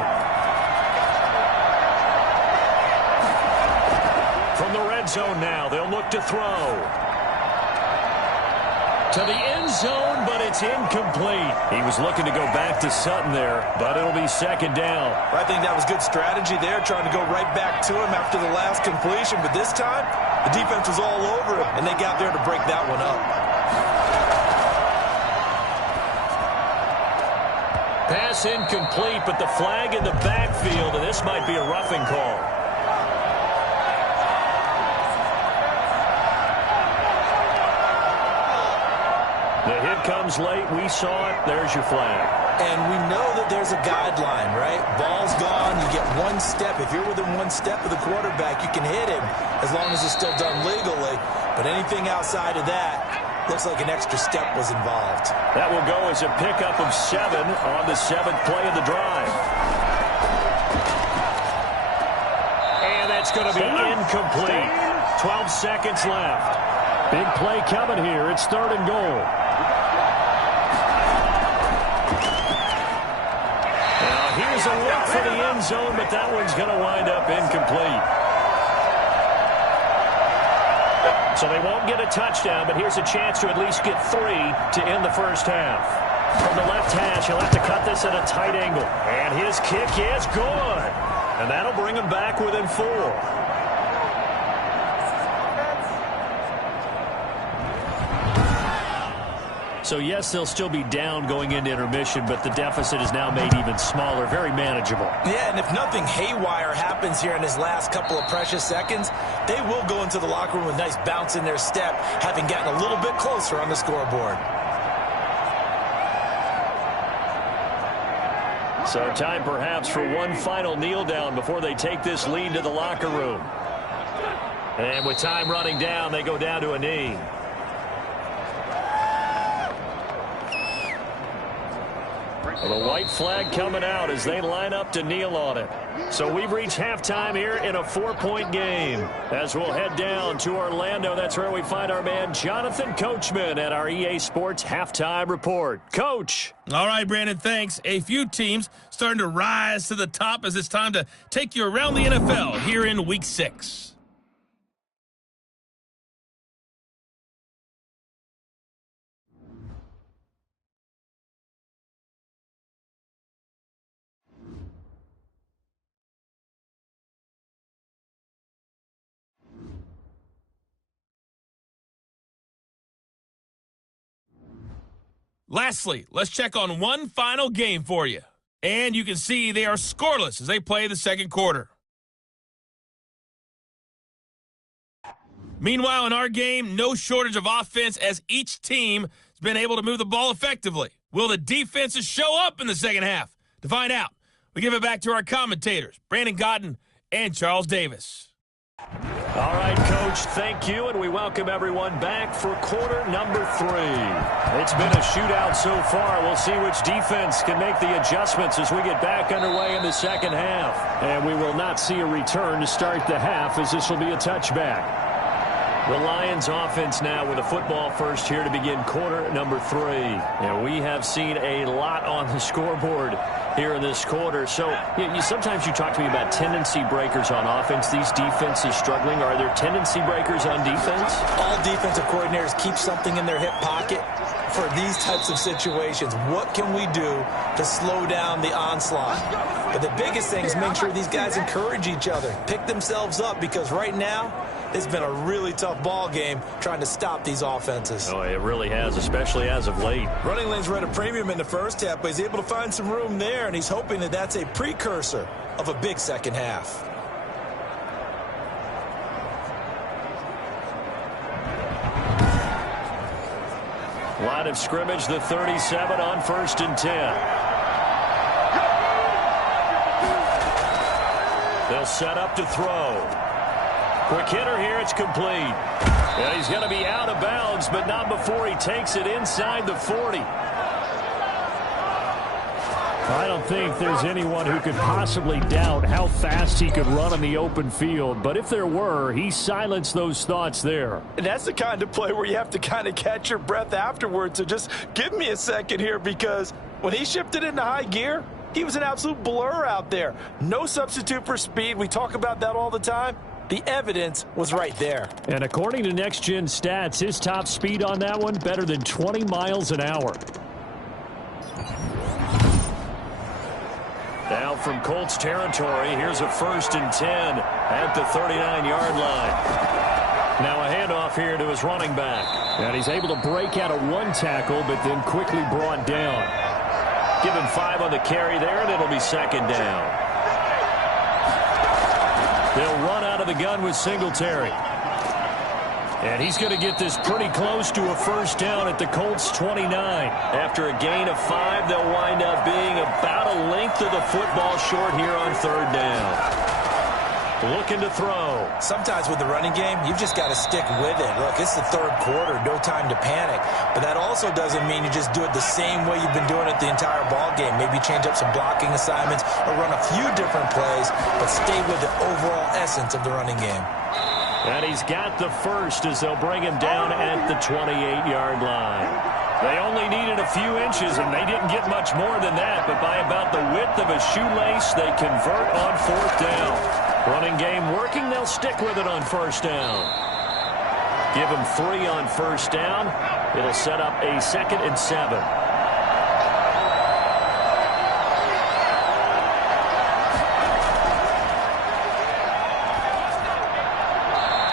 From the red zone now, they'll look to throw. To the end zone, but it's incomplete. He was looking to go back to Sutton there, but it'll be second down. I think that was good strategy there, trying to go right back to him after the last completion. But this time, the defense was all over him, and they got there to break that one up. Pass incomplete, but the flag in the backfield, and this might be a roughing call. The hit comes late. We saw it. There's your flag. And we know that there's a guideline, right? Ball's gone. You get one step. If you're within one step of the quarterback, you can hit him as long as it's still done legally. But anything outside of that, looks like an extra step was involved. That will go as a pickup of 7 on the 7th play of the drive. And that's going to be incomplete. 12 seconds left. Big play coming here. It's 3rd and goal. Here's a look for the end zone, but that one's going to wind up incomplete. So they won't get a touchdown, but here's a chance to at least get 3 to end the first half. From the left hash, he'll have to cut this at a tight angle. And his kick is good. And that'll bring him back within 4. So, yes, they'll still be down going into intermission, but the deficit is now made even smaller, very manageable. Yeah, and if nothing haywire happens here in his last couple of precious seconds, they will go into the locker room with a nice bounce in their step, having gotten a little bit closer on the scoreboard. So time perhaps for one final kneel down before they take this lead to the locker room. And with time running down, they go down to a knee. The white flag coming out as they line up to kneel on it. So we've reached halftime here in a 4-point game. As we'll head down to Orlando, that's where we find our man Jonathan Coachman at our EA Sports Halftime Report. Coach. All right, Brandon, thanks. A few teams starting to rise to the top as it's time to take you around the NFL here in Week 6. Lastly, let's check on one final game for you. And you can see they are scoreless as they play the second quarter. Meanwhile, in our game, no shortage of offense as each team has been able to move the ball effectively. Will the defenses show up in the second half? To find out, we give it back to our commentators, Brandon Cotton and Charles Davis. All right, Coach, thank you, and we welcome everyone back for quarter number 3. It's been a shootout so far. We'll see which defense can make the adjustments as we get back underway in the second half. And we will not see a return to start the half as this will be a touchback. The Lions offense now with a football first here to begin quarter number 3. And we have seen a lot on the scoreboard here in this quarter. So sometimes you talk to me about tendency breakers on offense. These defenses struggling. Are there tendency breakers on defense? All defensive coordinators keep something in their hip pocket for these types of situations. What can we do to slow down the onslaught? But the biggest thing is make sure these guys encourage each other, pick themselves up, because right now it's been a really tough ball game trying to stop these offenses. Oh, it really has, especially as of late. Running lanes were at a premium in the first half, but he's able to find some room there, and he's hoping that that's a precursor of a big second half. Line of scrimmage, the 37 on 1st and 10. They'll set up to throw. Quick hitter here, it's complete. And he's going to be out of bounds, but not before he takes it inside the 40. I don't think there's anyone who could possibly doubt how fast he could run on the open field. But if there were, he silenced those thoughts there. And that's the kind of play where you have to kind of catch your breath afterwards. So just give me a second here, because when he shifted into high gear, he was an absolute blur out there. No substitute for speed. We talk about that all the time. The evidence was right there. And according to Next Gen Stats, his top speed on that one, better than 20 miles an hour. Now from Colts territory, here's a 1st and 10 at the 39-yard line. Now a handoff here to his running back. And he's able to break out of one tackle, but then quickly brought down. Give him 5 on the carry there, and it'll be 2nd down. They'll run out of the gun with Singletary. And he's going to get this pretty close to a 1st down at the Colts 29. After a gain of 5, they'll wind up being about a length of the football short here on 3rd down. Looking to throw. Sometimes with the running game, you've just got to stick with it. Look, it's the 3rd quarter, no time to panic. But that also doesn't mean you just do it the same way you've been doing it the entire ball game. Maybe change up some blocking assignments or run a few different plays, but stay with the overall essence of the running game. And he's got the 1st as they'll bring him down at the 28-yard line. They only needed a few inches, and they didn't get much more than that. But by about the width of a shoelace, they convert on 4th down. Running game working, they'll stick with it on 1st down. Give him 3 on 1st down. It'll set up a 2nd and 7.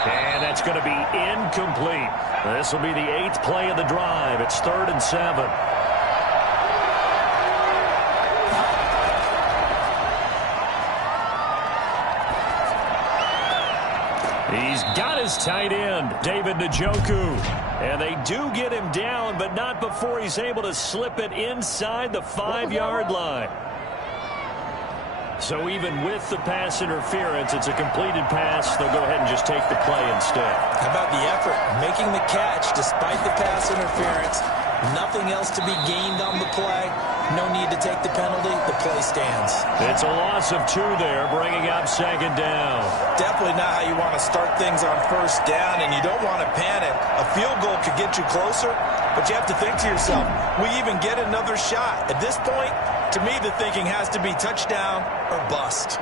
And that's going to be incomplete. This will be the 8th play of the drive. It's 3rd and 7. He's got his tight end, David Njoku. And they do get him down, but not before he's able to slip it inside the 5-yard line. So even with the pass interference, it's a completed pass. They'll go ahead and just take the play instead. How about the effort? Making the catch despite the pass interference. Nothing else to be gained on the play. No need to take the penalty. The play stands. It's a loss of 2 there, bringing up 2nd down. Definitely not how you want to start things on 1st down, and you don't want to panic. A field goal could get you closer, but you have to think to yourself, we even get another shot. At this point, to me, the thinking has to be touchdown or bust.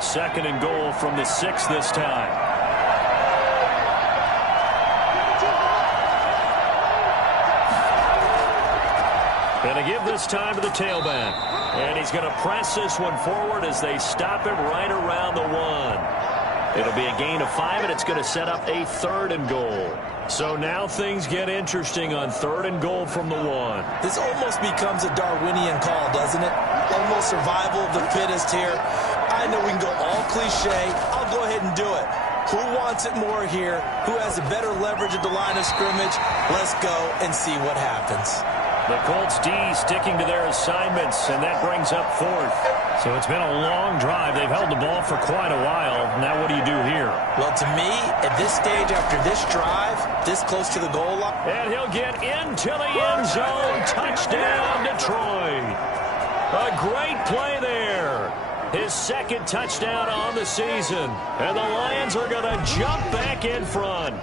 Second and goal from the 6 this time. Going to give this time to the tailback. And he's going to press this one forward as they stop him right around the 1. It'll be a gain of 5, and it's going to set up a 3rd and goal. So now things get interesting on 3rd and goal from the 1. This almost becomes a Darwinian call, doesn't it? Almost survival of the fittest here. I know we can go all cliche. I'll go ahead and do it. Who wants it more here? Who has a better leverage at the line of scrimmage? Let's go and see what happens. The Colts D sticking to their assignments, and that brings up 4th. So it's been a long drive. They've held the ball for quite a while. Now what do you do here? Well, to me, at this stage after this drive, this close to the goal line. And he'll get into the end zone. Touchdown, Detroit. A great play there. His 2nd touchdown on the season. And the Lions are going to jump back in front.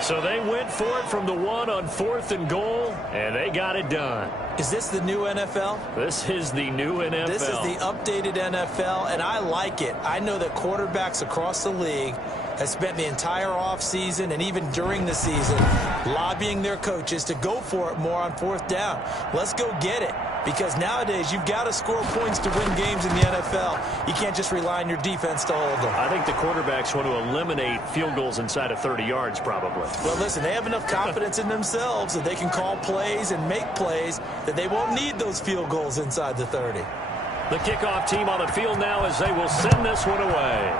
So they went for it from the 1 on 4th and goal, and they got it done. Is this the new NFL? This is the new NFL. This is the updated NFL, and I like it. I know that quarterbacks across the league have spent the entire offseason and even during the season lobbying their coaches to go for it more on 4th down. Let's go get it. Because nowadays, you've got to score points to win games in the NFL. You can't just rely on your defense to hold them. I think the quarterbacks want to eliminate field goals inside of 30 yards, probably. Well, listen, they have enough confidence in themselves that they can call plays and make plays that they won't need those field goals inside the 30. The kickoff team on the field now as they will send this one away.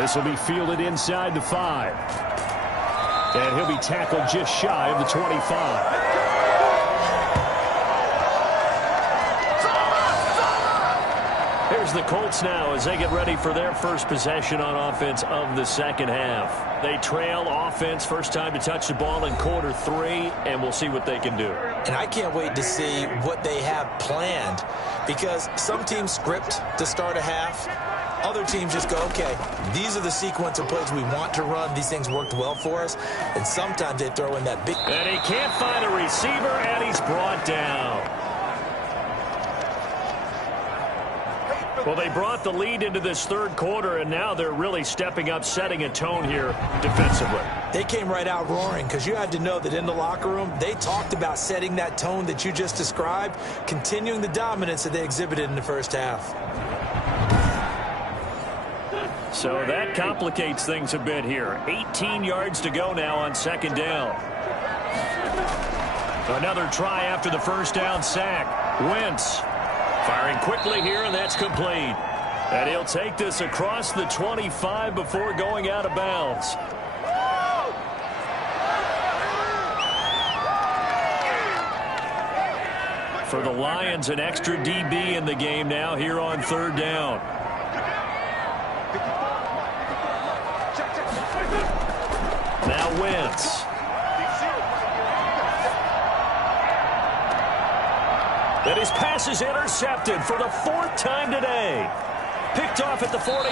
This will be fielded inside the 5. And he'll be tackled just shy of the 25. here's the Colts now as they get ready for their first possession on offense of the second half. They trail offense, first time to touch the ball in quarter 3, and we'll see what they can do. And I can't wait to see what they have planned, because some teams script to start a half. Other teams just go, okay, these are the sequence of plays we want to run. These things worked well for us. And sometimes they throw in that big... And he can't find a receiver, and he's brought down. Well, they brought the lead into this third quarter, and now they're really stepping up, setting a tone here defensively. They came right out roaring, because you had to know that in the locker room, they talked about setting that tone that you just described, continuing the dominance that they exhibited in the first half. So that complicates things a bit here. 18 yards to go now on second down. Another try after the first down sack. Wentz firing quickly here, and that's complete. And he'll take this across the 25 before going out of bounds. For the Lions, an extra DB in the game now here on third down. Now Wentz. And his pass is intercepted for the 4th time today. Picked off at the 48.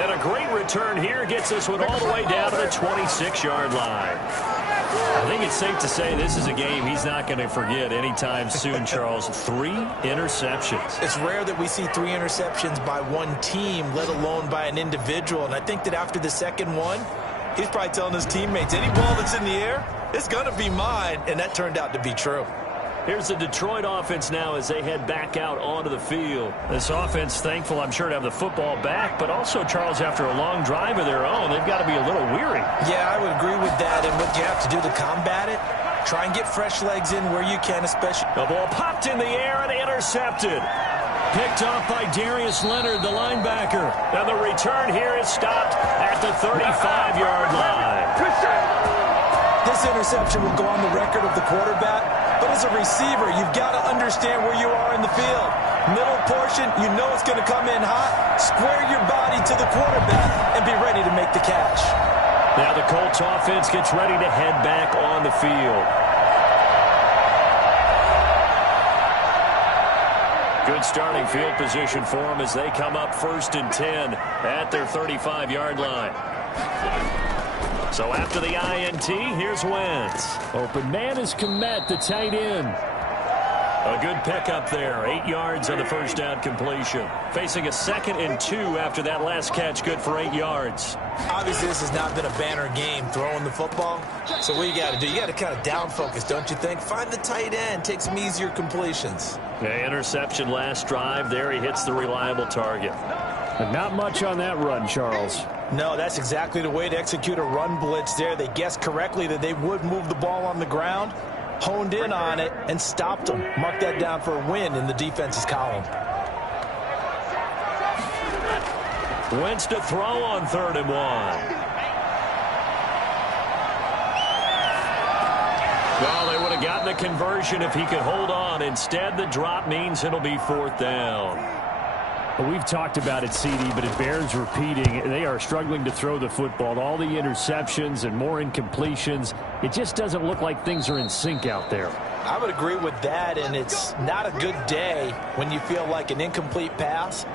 And a great return here gets this one all the way down to the 26-yard line. I think it's safe to say this is a game he's not going to forget anytime soon, Charles. 3 interceptions. It's rare that we see 3 interceptions by one team, let alone by an individual. And I think that after the second one, he's probably telling his teammates, any ball that's in the air, it's going to be mine. And that turned out to be true. Here's the Detroit offense now as they head back out onto the field. This offense, thankful, I'm sure, to have the football back, but also, Charles, after a long drive of their own, they've got to be a little weary. Yeah, I would agree with that. And what you have to do to combat it, try and get fresh legs in where you can, especially. The ball popped in the air and intercepted. Picked off by Darius Leonard, the linebacker. Now the return here is stopped at the 35-yard line. This interception will go on the record of the quarterback, but as a receiver, you've got to understand where you are in the field. Middle portion, you know it's going to come in hot. Square your body to the quarterback and be ready to make the catch. Now the Colts offense gets ready to head back on the field. Good starting field position for them as they come up 1st and 10 at their 35-yard line. So after the INT, here's Wentz. Open man is Kmet, the tight end. A good pickup there. 8 yards on the first down completion. Facing a 2nd and 2 after that last catch. Good for 8 yards. Obviously, this has not been a banner game throwing the football. So what you got to do, you got to kind of down focus, don't you think? Find the tight end. Take some easier completions. The interception last drive. There he hits the reliable target. But not much on that run, Charles. No, that's exactly the way to execute a run blitz there. They guessed correctly that they would move the ball on the ground, honed in on it, and stopped them. Mark that down for a win in the defense's column. Wentz to throw on 3rd and 1. Well, they would have gotten the conversion if he could hold on. Instead, the drop means it'll be 4th down. Well, we've talked about it, CD, but it bears repeating. They are struggling to throw the football. All the interceptions and more incompletions. It just doesn't look like things are in sync out there. I would agree with that, and it's not a good day when you feel like an incomplete pass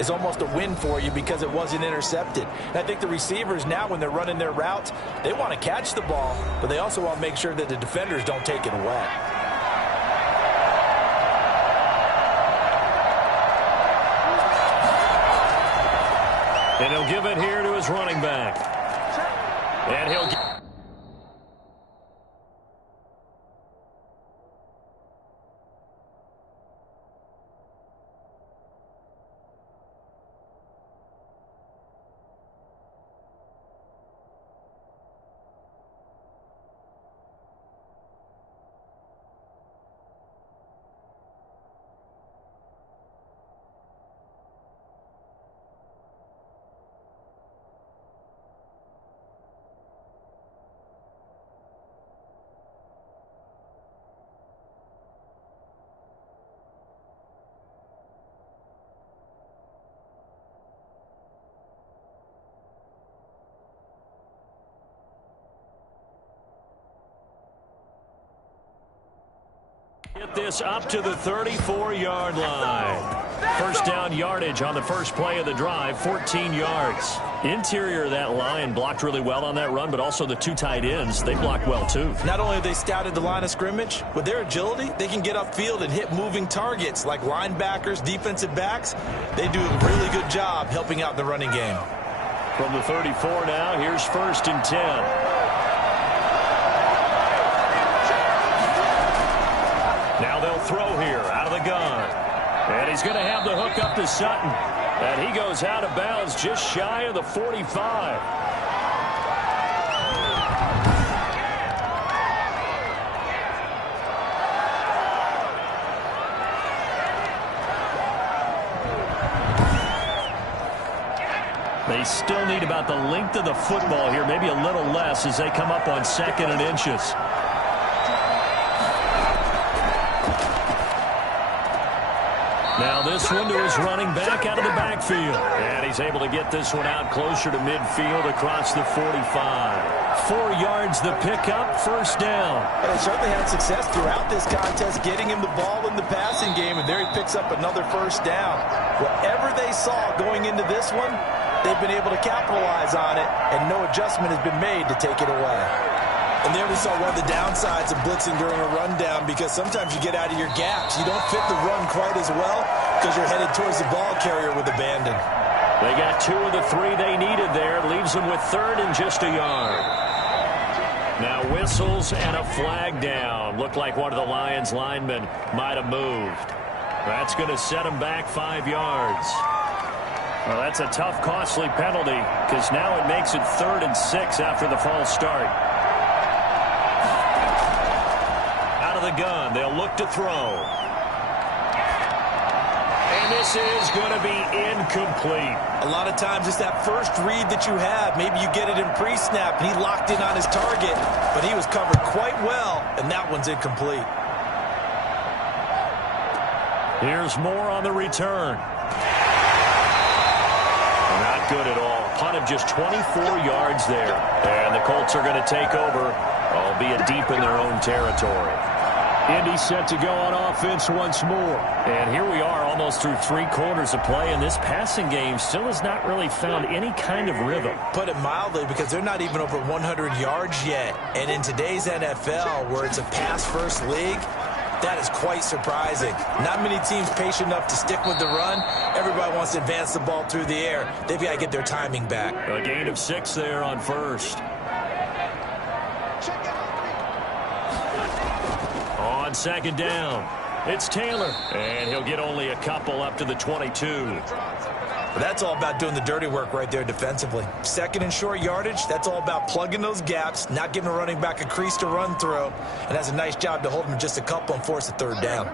is almost a win for you because it wasn't intercepted. And I think the receivers now, when they're running their routes, they want to catch the ball, but they also want to make sure that the defenders don't take it away. And he'll give it here to his running back. And he'll get... Get this up to the 34-yard line. First down yardage on the first play of the drive, 14 yards. Interior of that line blocked really well on that run, but also the two tight ends, they blocked well too. Not only have they scouted the line of scrimmage, with their agility, they can get upfield and hit moving targets like linebackers, defensive backs. They do a really good job helping out in the running game. From the 34 now, here's 1st and 10. Now they'll throw here out of the gun. And he's going to have the hook up to Sutton. And he goes out of bounds just shy of the 45. They still need about the length of the football here, maybe a little less as they come up on 2nd and inches. Now this one to his running back out of the backfield. And he's able to get this one out closer to midfield across the 45. 4 yards the pickup, 1st down. And they certainly had success throughout this contest getting him the ball in the passing game, and there he picks up another 1st down. Whatever they saw going into this one, they've been able to capitalize on it, and no adjustment has been made to take it away. And there we saw one of the downsides of blitzing during a rundown, because sometimes you get out of your gaps. You don't fit the run quite as well because you're headed towards the ball carrier with abandon. They got 2 of the 3 they needed there. Leaves them with 3rd and just a yard. Now whistles and a flag down. Looked like one of the Lions linemen might have moved. That's going to set them back 5 yards. Well, that's a tough, costly penalty because now it makes it 3rd and 6 after the false start. Out of the gun, they'll look to throw. And this is going to be incomplete. A lot of times it's that first read that you have. Maybe you get it in pre-snap, and he locked in on his target, but he was covered quite well, and that one's incomplete. Here's more on the return. Not good at all. Punt of just 24 yards there. And the Colts are going to take over, albeit deep in their own territory. Indy set to go on offense once more. And here we are almost through 3 quarters of play, and this passing game still has not really found any kind of rhythm. Put it mildly, because they're not even over 100 yards yet. And in today's NFL, where it's a pass-first league, that is quite surprising. Not many teams patient enough to stick with the run. Everybody wants to advance the ball through the air. They've got to get their timing back. A gain of 6 there on 1st. On 2nd down, it's Taylor. And he'll get only a couple up to the 22. But that's all about doing the dirty work right there defensively. 2nd and short yardage, that's all about plugging those gaps, not giving a running back a crease to run through, and has a nice job to hold him just a couple and force a 3rd down.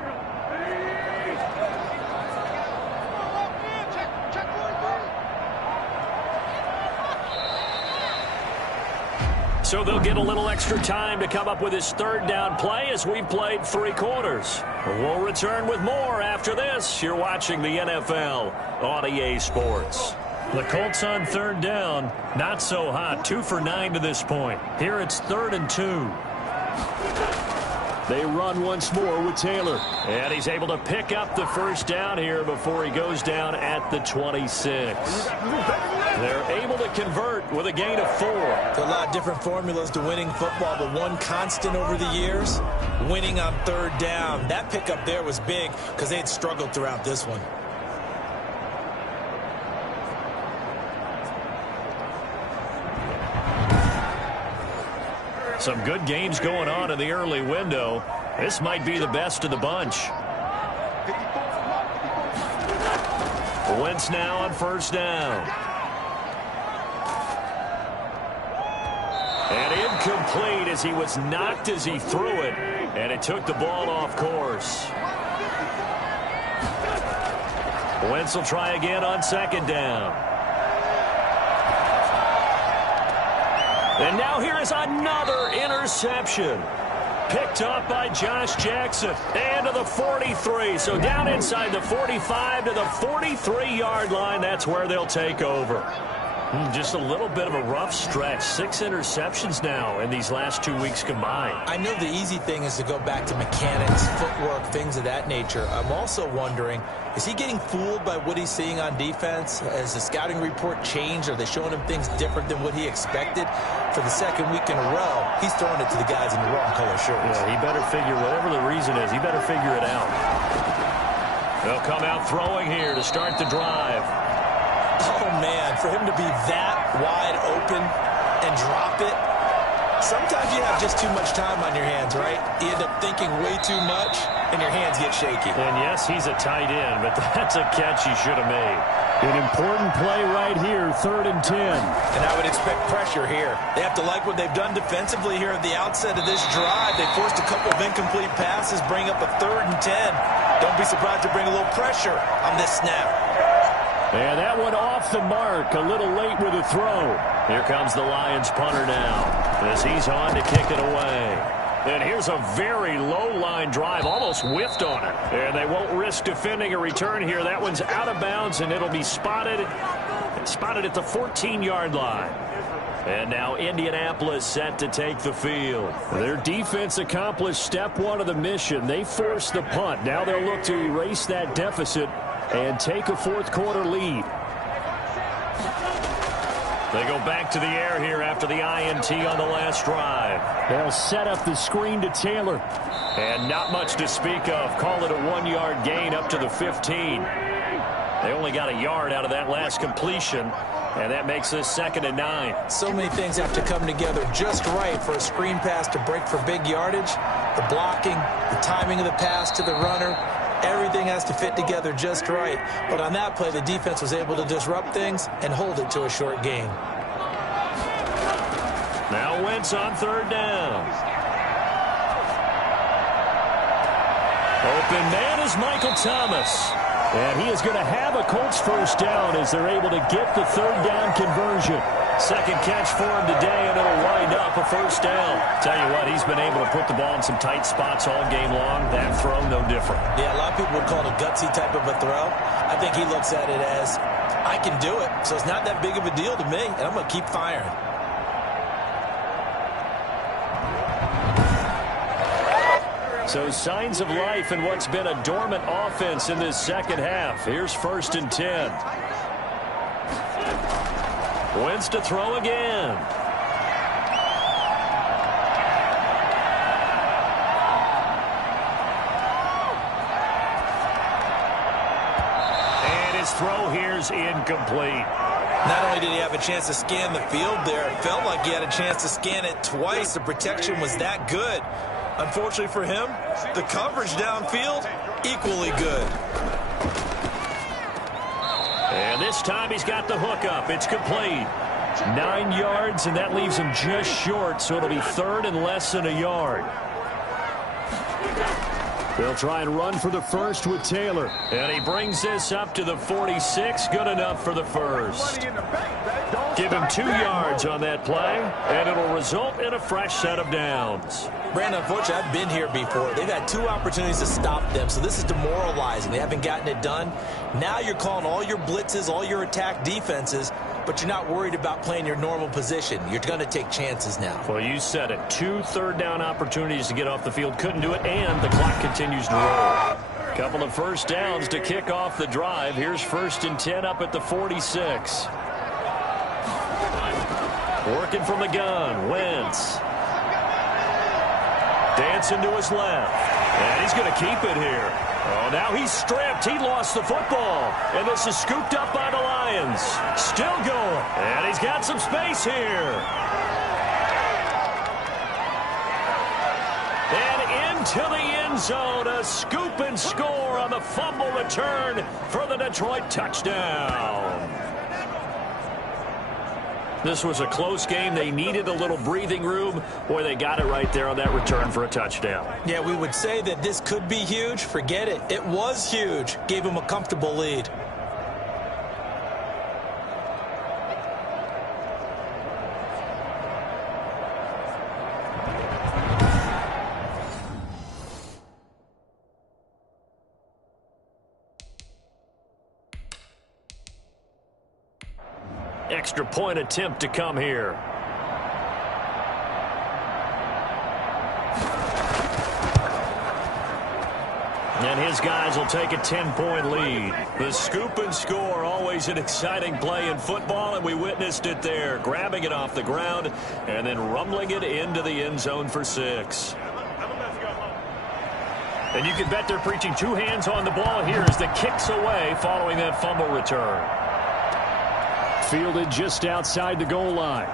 So they'll get a little extra time to come up with his 3rd down play as we've played 3 quarters. We'll return with more after this. You're watching the NFL on EA Sports. The Colts on 3rd down, not so hot. 2 for 9 to this point. Here it's 3rd and 2. They run once more with Taylor. And he's able to pick up the 1st down here before he goes down at the 26. They're able to convert with a gain of 4. There are a lot of different formulas to winning football, but one constant over the years, winning on 3rd down. That pickup there was big because they had struggled throughout this one. Some good games going on in the early window. This might be the best of the bunch. Wentz now on 1st down. And incomplete as he was knocked as he threw it. And it took the ball off course. Wentz will try again on 2nd down. And now here is another interception. Picked up by Josh Jackson. And to the 43. So down inside the 45 to the 43-yard line. That's where they'll take over. Just a little bit of a rough stretch. 6 interceptions now in these last 2 weeks combined. I know the easy thing is to go back to mechanics, footwork, things of that nature. I'm also wondering, is he getting fooled by what he's seeing on defense? Has the scouting report changed? Are they showing him things different than what he expected? For the second week in a row, he's throwing it to the guys in the wrong color shirts. Yeah, he better figure, whatever the reason is, he better figure it out. They'll come out throwing here to start the drive. Oh, man, for him to be that wide open and drop it, sometimes you have just too much time on your hands, right? You end up thinking way too much, and your hands get shaky. And, yes, he's a tight end, but that's a catch he should have made. An important play right here, 3rd and 10. And I would expect pressure here. They have to like what they've done defensively here at the outset of this drive. They forced a couple of incomplete passes, bring up a 3rd and 10. Don't be surprised to bring a little pressure on this snap. And that one off the mark, a little late with a throw. Here comes the Lions punter now as he's on to kick it away. And here's a very low-line drive, almost whiffed on it. And they won't risk defending a return here. That one's out of bounds, and it'll be spotted at the 14-yard line. And now Indianapolis set to take the field. Their defense accomplished step 1 of the mission. They forced the punt. Now they'll look to erase that deficit and take a 4th quarter lead. They go back to the air here after the INT on the last drive. They'll set up the screen to Taylor. And not much to speak of. Call it a 1-yard gain up to the 15. They only got a yard out of that last completion, and that makes this 2nd and 9. So many things have to come together just right for a screen pass to break for big yardage. The blocking, the timing of the pass to the runner, everything has to fit together just right. But on that play, the defense was able to disrupt things and hold it to a short gain. Now Wentz on 3rd down. Open man is Michael Thomas. And he is going to have a Colts 1st down as they're able to get the 3rd down conversion. 2nd catch for him today, and it'll wind up a 1st down. Tell you what, he's been able to put the ball in some tight spots all game long. That throw, no different. Yeah, a lot of people would call it a gutsy type of a throw. I think he looks at it as, I can do it, so it's not that big of a deal to me, and I'm going to keep firing. So signs of life in what's been a dormant offense in this 2nd half. Here's 1st and 10. Wentz to throw again. And his throw here's incomplete. Not only did he have a chance to scan the field there, it felt like he had a chance to scan it twice. The protection was that good. Unfortunately for him, the coverage downfield, equally good. And this time he's got the hook up. It's complete. 9 yards, and that leaves him just short, so it'll be 3rd and less than a yard. They'll try and run for the 1st with Taylor. And he brings this up to the 46. Good enough for the 1st. Give him 2 yards on that play, and it'll result in a fresh set of downs. Brandon, unfortunately, I've been here before. They've had 2 opportunities to stop them, so this is demoralizing. They haven't gotten it done. Now you're calling all your blitzes, all your attack defenses, but you're not worried about playing your normal position. You're going to take chances now. Well, you said it. 2 3rd-down opportunities to get off the field. Couldn't do it, and the clock continues to roll. Couple of 1st downs to kick off the drive. Here's 1st and 10 up at the 46. Working from the gun, Wentz. Dancing to his left. And he's going to keep it here. Oh, now he's stripped. He lost the football. And this is scooped up by the Lions. Still going. And he's got some space here. And into the end zone. A scoop and score on the fumble return for the Detroit touchdown. This was a close game. They needed a little breathing room. Boy, they got it right there on that return for a touchdown. Yeah, we would say that this could be huge. Forget it. It was huge. Gave them a comfortable lead. extra point attempt to come here. And his guys will take a 10-point lead. The scoop and score, always an exciting play in football, and we witnessed it there. Grabbing it off the ground and then rumbling it into the end zone for 6. And you can bet they're preaching two hands on the ball here as the kick's away following that fumble return. Fielded just outside the goal line.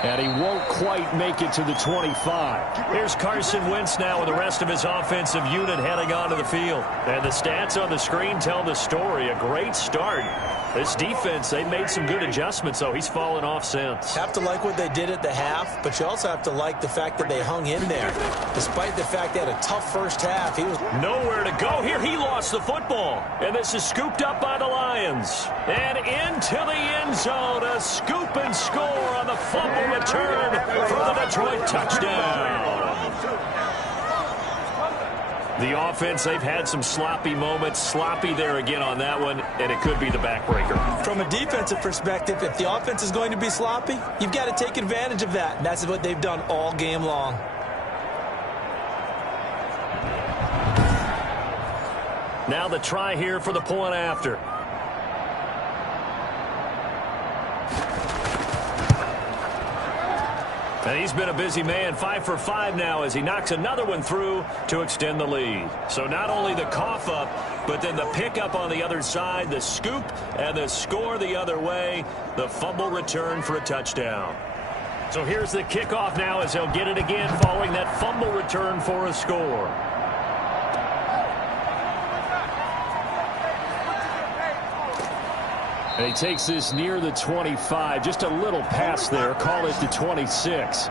And he won't quite make it to the 25. Here's Carson Wentz now with the rest of his offensive unit heading onto the field. And the stats on the screen tell the story. A great start. This defense, they made some good adjustments, though. He's fallen off since. Have to like what they did at the half, but you also have to like the fact that they hung in there. Despite the fact they had a tough first half, he was nowhere to go here. He lost the football. And this is scooped up by the Lions. And into the end zone, a scoop and score on the fumble return for the Detroit touchdown. The offense, they've had some sloppy moments. Sloppy there again on that one, and it could be the backbreaker. From a defensive perspective, if the offense is going to be sloppy, you've got to take advantage of that. And that's what they've done all game long. Now the try here for the point after. And he's been a busy man, 5 for 5 now as he knocks another one through to extend the lead. So not only the cough up, but then the pickup on the other side, the scoop, and the score the other way, the fumble return for a touchdown. So here's the kickoff now as they'll get it again following that fumble return for a score. And he takes this near the 25. Just a little pass there. Call it the 26.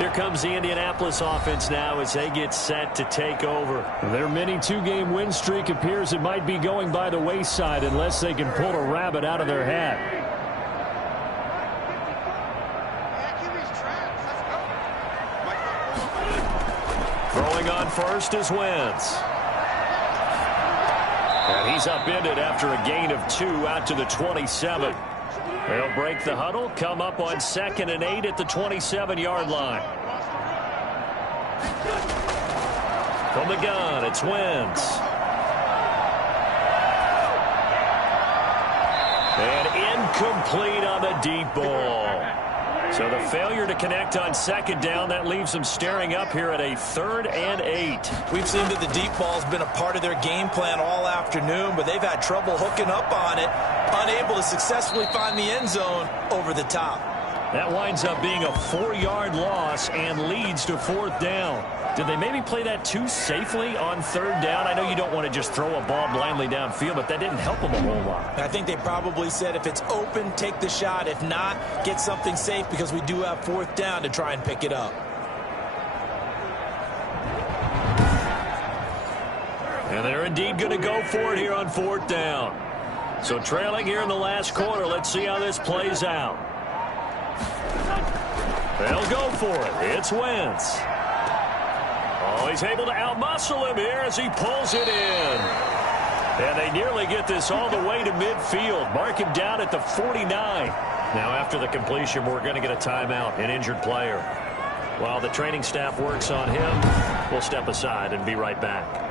Here comes the Indianapolis offense now as they get set to take over. Their mini two-game win streak appears it might be going by the wayside unless they can pull a rabbit out of their hat. Throwing on first is Wentz. And he's upended after a gain of 2 out to the 27. They'll break the huddle, come up on 2nd and 8 at the 27-yard line. From the gun, it's Wentz. And incomplete on the deep ball. So the failure to connect on 2nd down, that leaves them staring up here at a 3rd and 8. We've seen that the deep ball's been a part of their game plan all afternoon, but they've had trouble hooking up on it, unable to successfully find the end zone over the top. That winds up being a 4-yard loss and leads to 4th down. Did they maybe play that too safely on 3rd down? I know you don't want to just throw a ball blindly downfield, but that didn't help them a whole lot. I think they probably said if it's open, take the shot. If not, get something safe because we do have 4th down to try and pick it up. And they're indeed going to go for it here on 4th down. So trailing here in the last quarter, let's see how this plays out. They'll go for it. It's Wentz. Oh, he's able to outmuscle him here as he pulls it in. And they nearly get this all the way to midfield. Mark him down at the 49. Now after the completion, we're going to get a timeout, an injured player. While the training staff works on him, we'll step aside and be right back.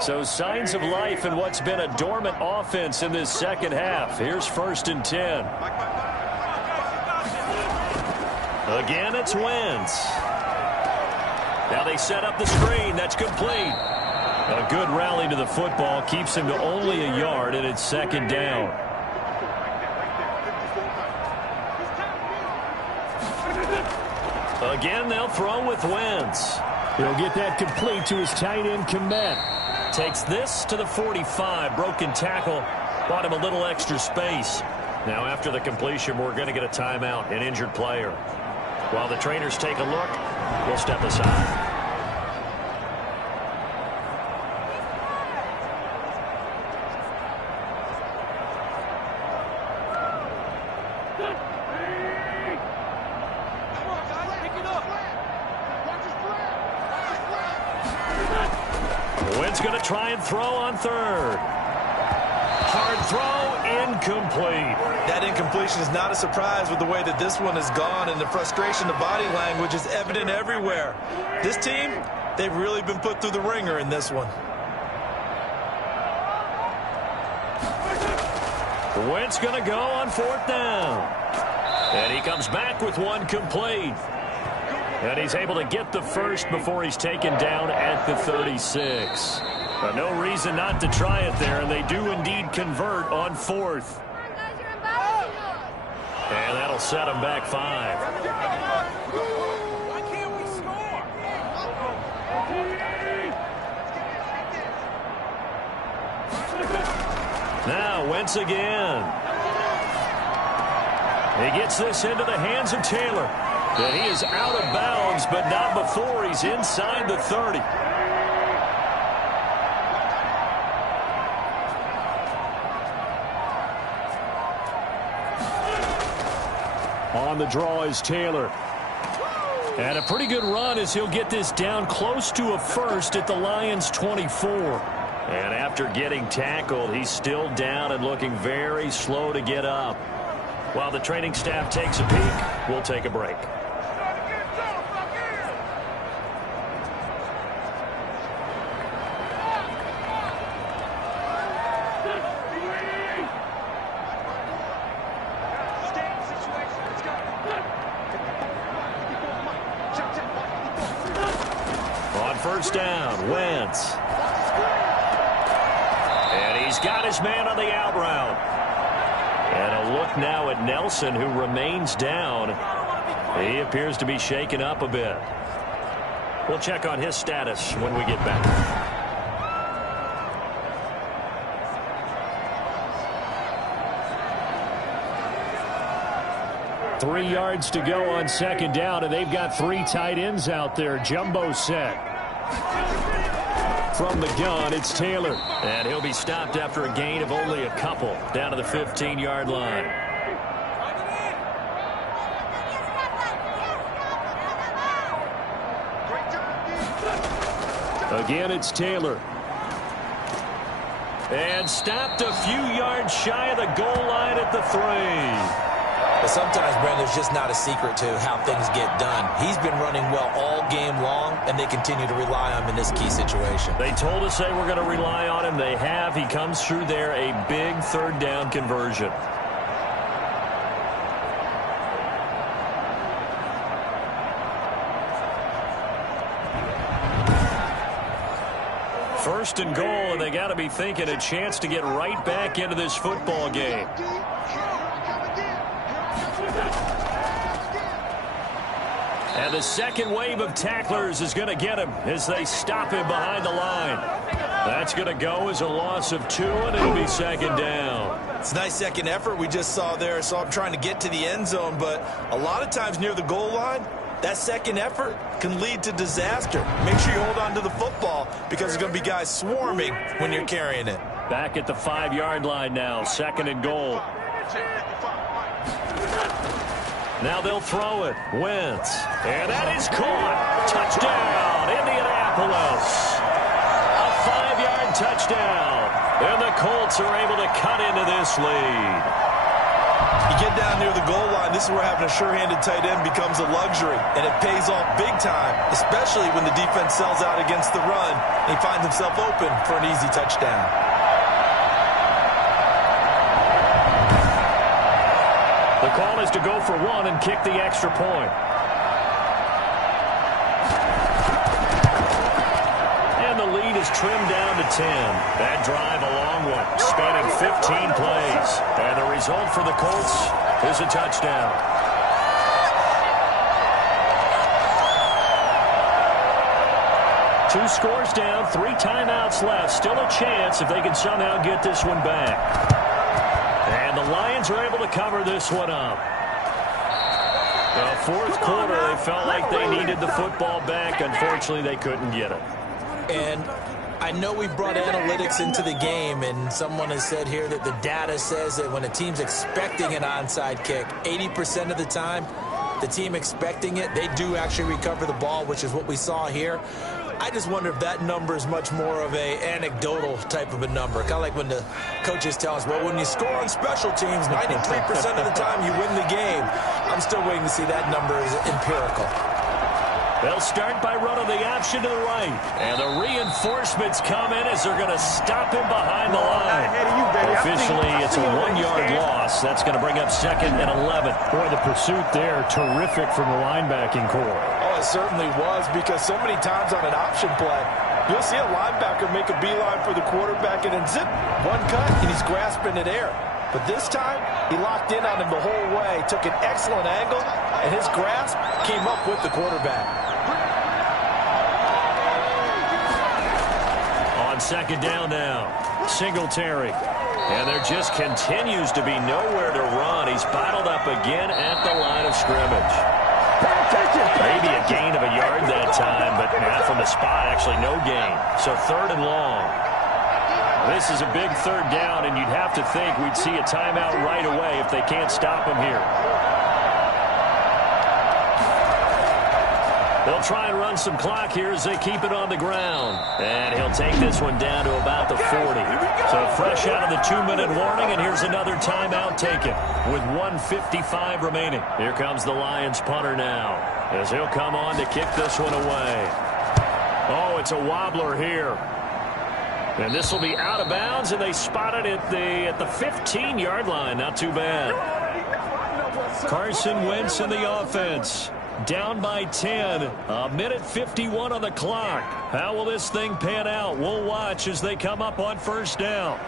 So signs of life in what's been a dormant offense in this second half. Here's 1st and 10. Again, it's Wentz. Now they set up the screen. That's complete. A good rally to the football keeps him to only a yard, and it's 2nd down. Again, they'll throw with Wentz. He'll get that complete to his tight end, Komet. Takes this to the 45. Broken tackle. Bought him a little extra space. Now after the completion, we're going to get a timeout, an injured player. While the trainers take a look, we'll step aside. Wentz going to try and throw on third. Hard throw, incomplete. That incompletion is not a surprise with the way that this one has gone, and the frustration, the body language is evident everywhere. This team, they've really been put through the ringer in this one. Wentz going to go on fourth down. And he comes back with one complete. And he's able to get the first before he's taken down at the 36. But no reason not to try it there, and they do indeed convert on fourth. And that'll set them back 5. Why can't we score? Now Wentz again. He gets this into the hands of Taylor. And he is out of bounds, but not before he's inside the 30. On the draw is Taylor. And a pretty good run as he'll get this down close to a first at the Lions' 24. And after getting tackled, he's still down and looking very slow to get up. While the training staff takes a peek, we'll take a break. On first down, Wentz. And he's got his man on the out route. And a look now at Nelson, who remains down. He appears to be shaken up a bit. We'll check on his status when we get back. 3 yards to go on second down, and they've got 3 tight ends out there. Jumbo set. From the gun, it's Taylor. And he'll be stopped after a gain of only a couple down to the 15-yard line. Again, it's Taylor. And stopped a few yards shy of the goal line at the 3. But sometimes, Brandon, it's just not a secret to how things get done. He's been running well all game long, and they continue to rely on him in this key situation. They told us they were going to rely on him. They have. He comes through there, a big third down conversion. First and goal, and they got to be thinking a chance to get right back into this football game. And the second wave of tacklers is going to get him as they stop him behind the line. That's going to go as a loss of 2, and it'll be second down. It's a nice second effort we just saw there. So I'm trying to get to the end zone, but a lot of times near the goal line, that second effort can lead to disaster. Make sure you hold on to the football because there's going to be guys swarming when you're carrying it. Back at the 5-yard line now, second and goal. Now they'll throw it. Wentz. And that is caught. Touchdown, Indianapolis. A 5-yard touchdown. And the Colts are able to cut into this lead. You get down near the goal line, this is where having a sure-handed tight end becomes a luxury. And it pays off big time, especially when the defense sells out against the run. And he finds himself open for an easy touchdown. The call is to go for 1 and kick the extra point. And the lead is trimmed down to 10. That drive a long one, spanning 15 plays. And the result for the Colts is a touchdown. Two scores down, 3 timeouts left. Still a chance if they can somehow get this one back. And the Lions are able to cover this one up. The fourth quarter, they felt like they needed the football back. Unfortunately, they couldn't get it. And I know we brought analytics into the game, and someone has said here that the data says that when a team's expecting an onside kick, 80% of the time, the team expecting it, they do actually recover the ball, which is what we saw here. I just wonder if that number is much more of a anecdotal type of a number. Kind of like when the coaches tell us, well, when you score on special teams, 93% of the time you win the game. I'm still waiting to see that number is empirical. They'll start by running the option to the right. And the reinforcements come in as they're going to stop him behind the line. Officially, it's a 1-yard loss. That's going to bring up 2nd and 11. Boy, the pursuit there, terrific from the linebacking core. Oh, it certainly was, because so many times on an option play, you'll see a linebacker make a beeline for the quarterback and then zip, one cut, and he's grasping it air. But this time, he locked in on him the whole way, took an excellent angle, and his grasp came up with the quarterback. On 2nd down now, Singletary. And there just continues to be nowhere to run. He's bottled up again at the line of scrimmage. Maybe a gain of a yard that time, but not from the spot. Actually, no gain. So 3rd and long. This is a big 3rd down, and you'd have to think we'd see a timeout right away if they can't stop him here. They'll try and run some clock here as they keep it on the ground. And he'll take this one down to about the 40. So fresh out of the 2-minute warning, and here's another timeout taken with 1:55 remaining. Here comes the Lions punter now as he'll come on to kick this one away. Oh, it's a wobbler here. And this will be out of bounds, and they spot it at the 15-yard line. Not too bad. Carson Wentz in the offense. Down by 10. 1:51 on the clock. How will this thing pan out? We'll watch as they come up on 1st down.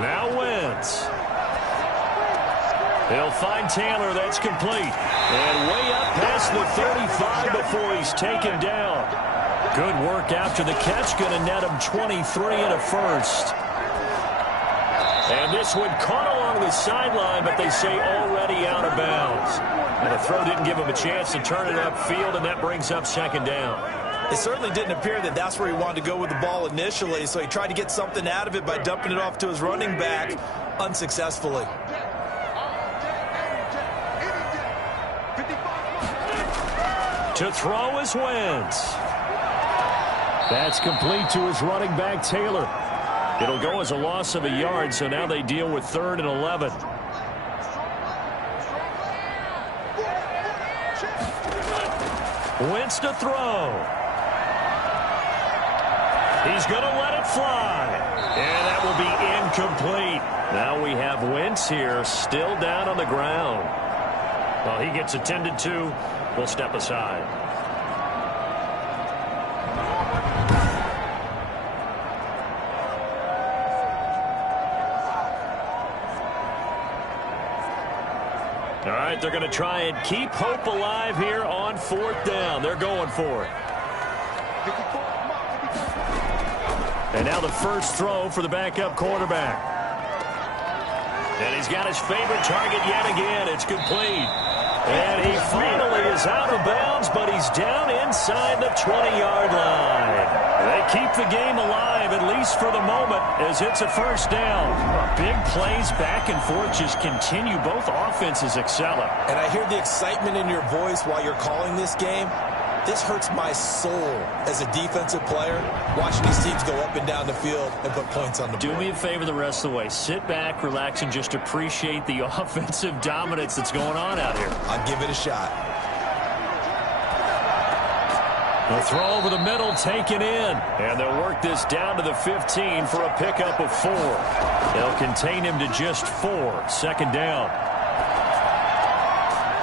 Now Wentz. He'll find Taylor. That's complete. And way up past the 35 before he's taken down. Good work after the catch. Going to net him 23 and a first. And this one caught along the sideline, but they say already out of bounds. And the throw didn't give him a chance to turn it upfield, and that brings up 2nd down. It certainly didn't appear that that's where he wanted to go with the ball initially, so he tried to get something out of it by dumping it off to his running back unsuccessfully. To throw is Wentz. That's complete to his running back, Taylor. It'll go as a loss of a yard, so now they deal with 3rd and 11. Wentz to throw. He's going to let it fly. And that will be incomplete. Now we have Wentz here, still down on the ground. Well, he gets attended to. We'll step aside. All right, they're going to try and keep hope alive here on 4th down. They're going for it. And now the first throw for the backup quarterback. And he's got his favorite target yet again. It's complete. And he finally is out of bounds, but he's down inside the 20-yard line. They keep the game alive, at least for the moment, as it's a 1st down. Big plays back and forth just continue. Both offenses excelling. And I hear the excitement in your voice while you're calling this game. This hurts my soul as a defensive player, watching these teams go up and down the field and put points on the board. Do me a favor the rest of the way. Sit back, relax, and just appreciate the offensive dominance that's going on out here. I'll give it a shot. A throw over the middle taken in. And they'll work this down to the 15 for a pickup of 4. They'll contain him to just 4. 2nd down.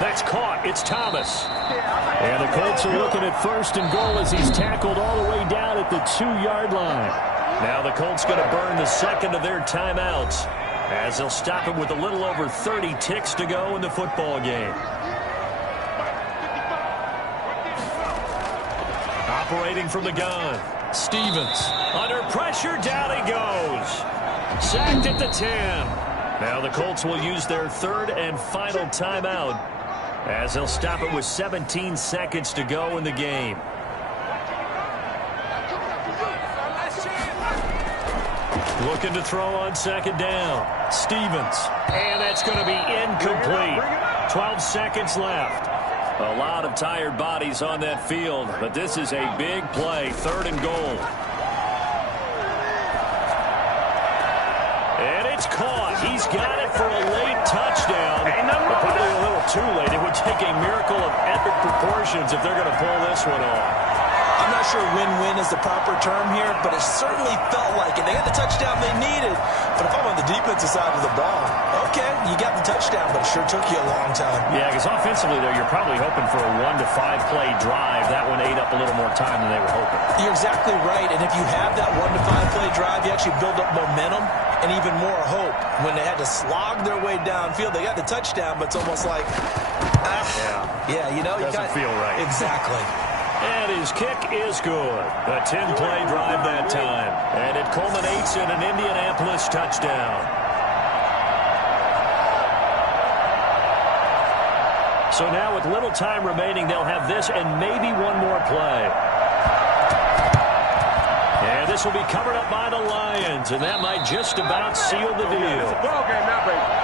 That's caught. It's Thomas. And the Colts are looking at 1st and goal as he's tackled all the way down at the 2-yard line. Now the Colts going to burn the 2nd of their timeouts as they'll stop him with a little over 30 ticks to go in the football game. Operating from the gun, Stevens. Under pressure, down he goes. Sacked at the 10. Now the Colts will use their 3rd and final timeout as they'll stop it with 17 seconds to go in the game. Looking to throw on second down. Stevens. And that's going to be incomplete. 12 seconds left. A lot of tired bodies on that field, but this is a big play. 3rd and goal. And it's caught. He's got it for a late touchdown. But probably a little too late. It would take a miracle of epic proportions if they're going to pull this one off. I'm not sure win-win is the proper term here, but it certainly felt like it. They got the touchdown they needed. But if I'm on the defensive side of the ball, okay, you got the touchdown, but it sure took you a long time. Yeah, because offensively, though, you're probably hoping for a 1 to 5 play drive. That one ate up a little more time than they were hoping. You're exactly right, and if you have that 1 to 5 play drive, you actually build up momentum and even more hope. When they had to slog their way downfield, they got the touchdown, but it's almost like, you know. Doesn't feel right. Exactly. And his kick is good. A 10-play drive that time. And it culminates in an Indianapolis touchdown. So now with little time remaining, they'll have this and maybe one more play. And this will be covered up by the Lions, and that might just about seal the deal.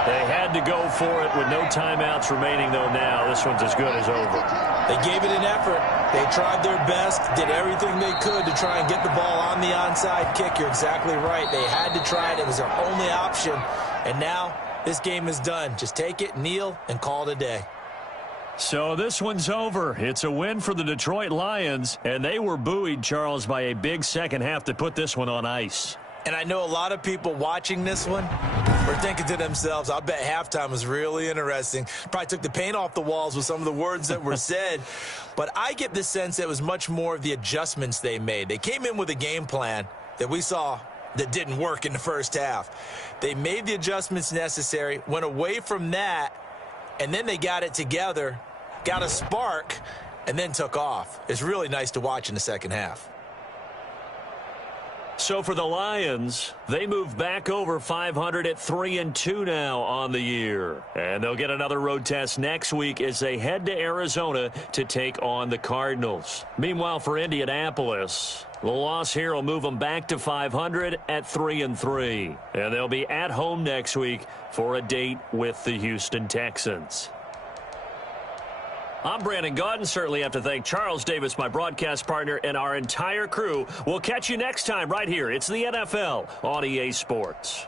They had to go for it with no timeouts remaining, though now. This one's as good as over. They gave it an effort. They tried their best, did everything they could to try and get the ball on the onside kick. You're exactly right. They had to try it. It was their only option. And now this game is done. Just take it, kneel, and call it a day. So this one's over. It's a win for the Detroit Lions, and they were buoyed, Charles, by a big second half to put this one on ice. And I know a lot of people watching this one were thinking to themselves, I bet halftime was really interesting. Probably took the paint off the walls with some of the words that were said. But I get the sense that it was much more of the adjustments they made. They came in with a game plan that we saw that didn't work in the first half. They made the adjustments necessary, went away from that, and then they got it together, got a spark, and then took off. It's really nice to watch in the second half. So for the Lions, they move back over 500 at 3-2 now on the year. And they'll get another road test next week as they head to Arizona to take on the Cardinals. Meanwhile, for Indianapolis, the loss here will move them back to 500 at 3-3. And they'll be at home next week for a date with the Houston Texans. I'm Brandon Gaudin. Certainly have to thank Charles Davis, my broadcast partner, and our entire crew. We'll catch you next time right here. It's the NFL on EA Sports.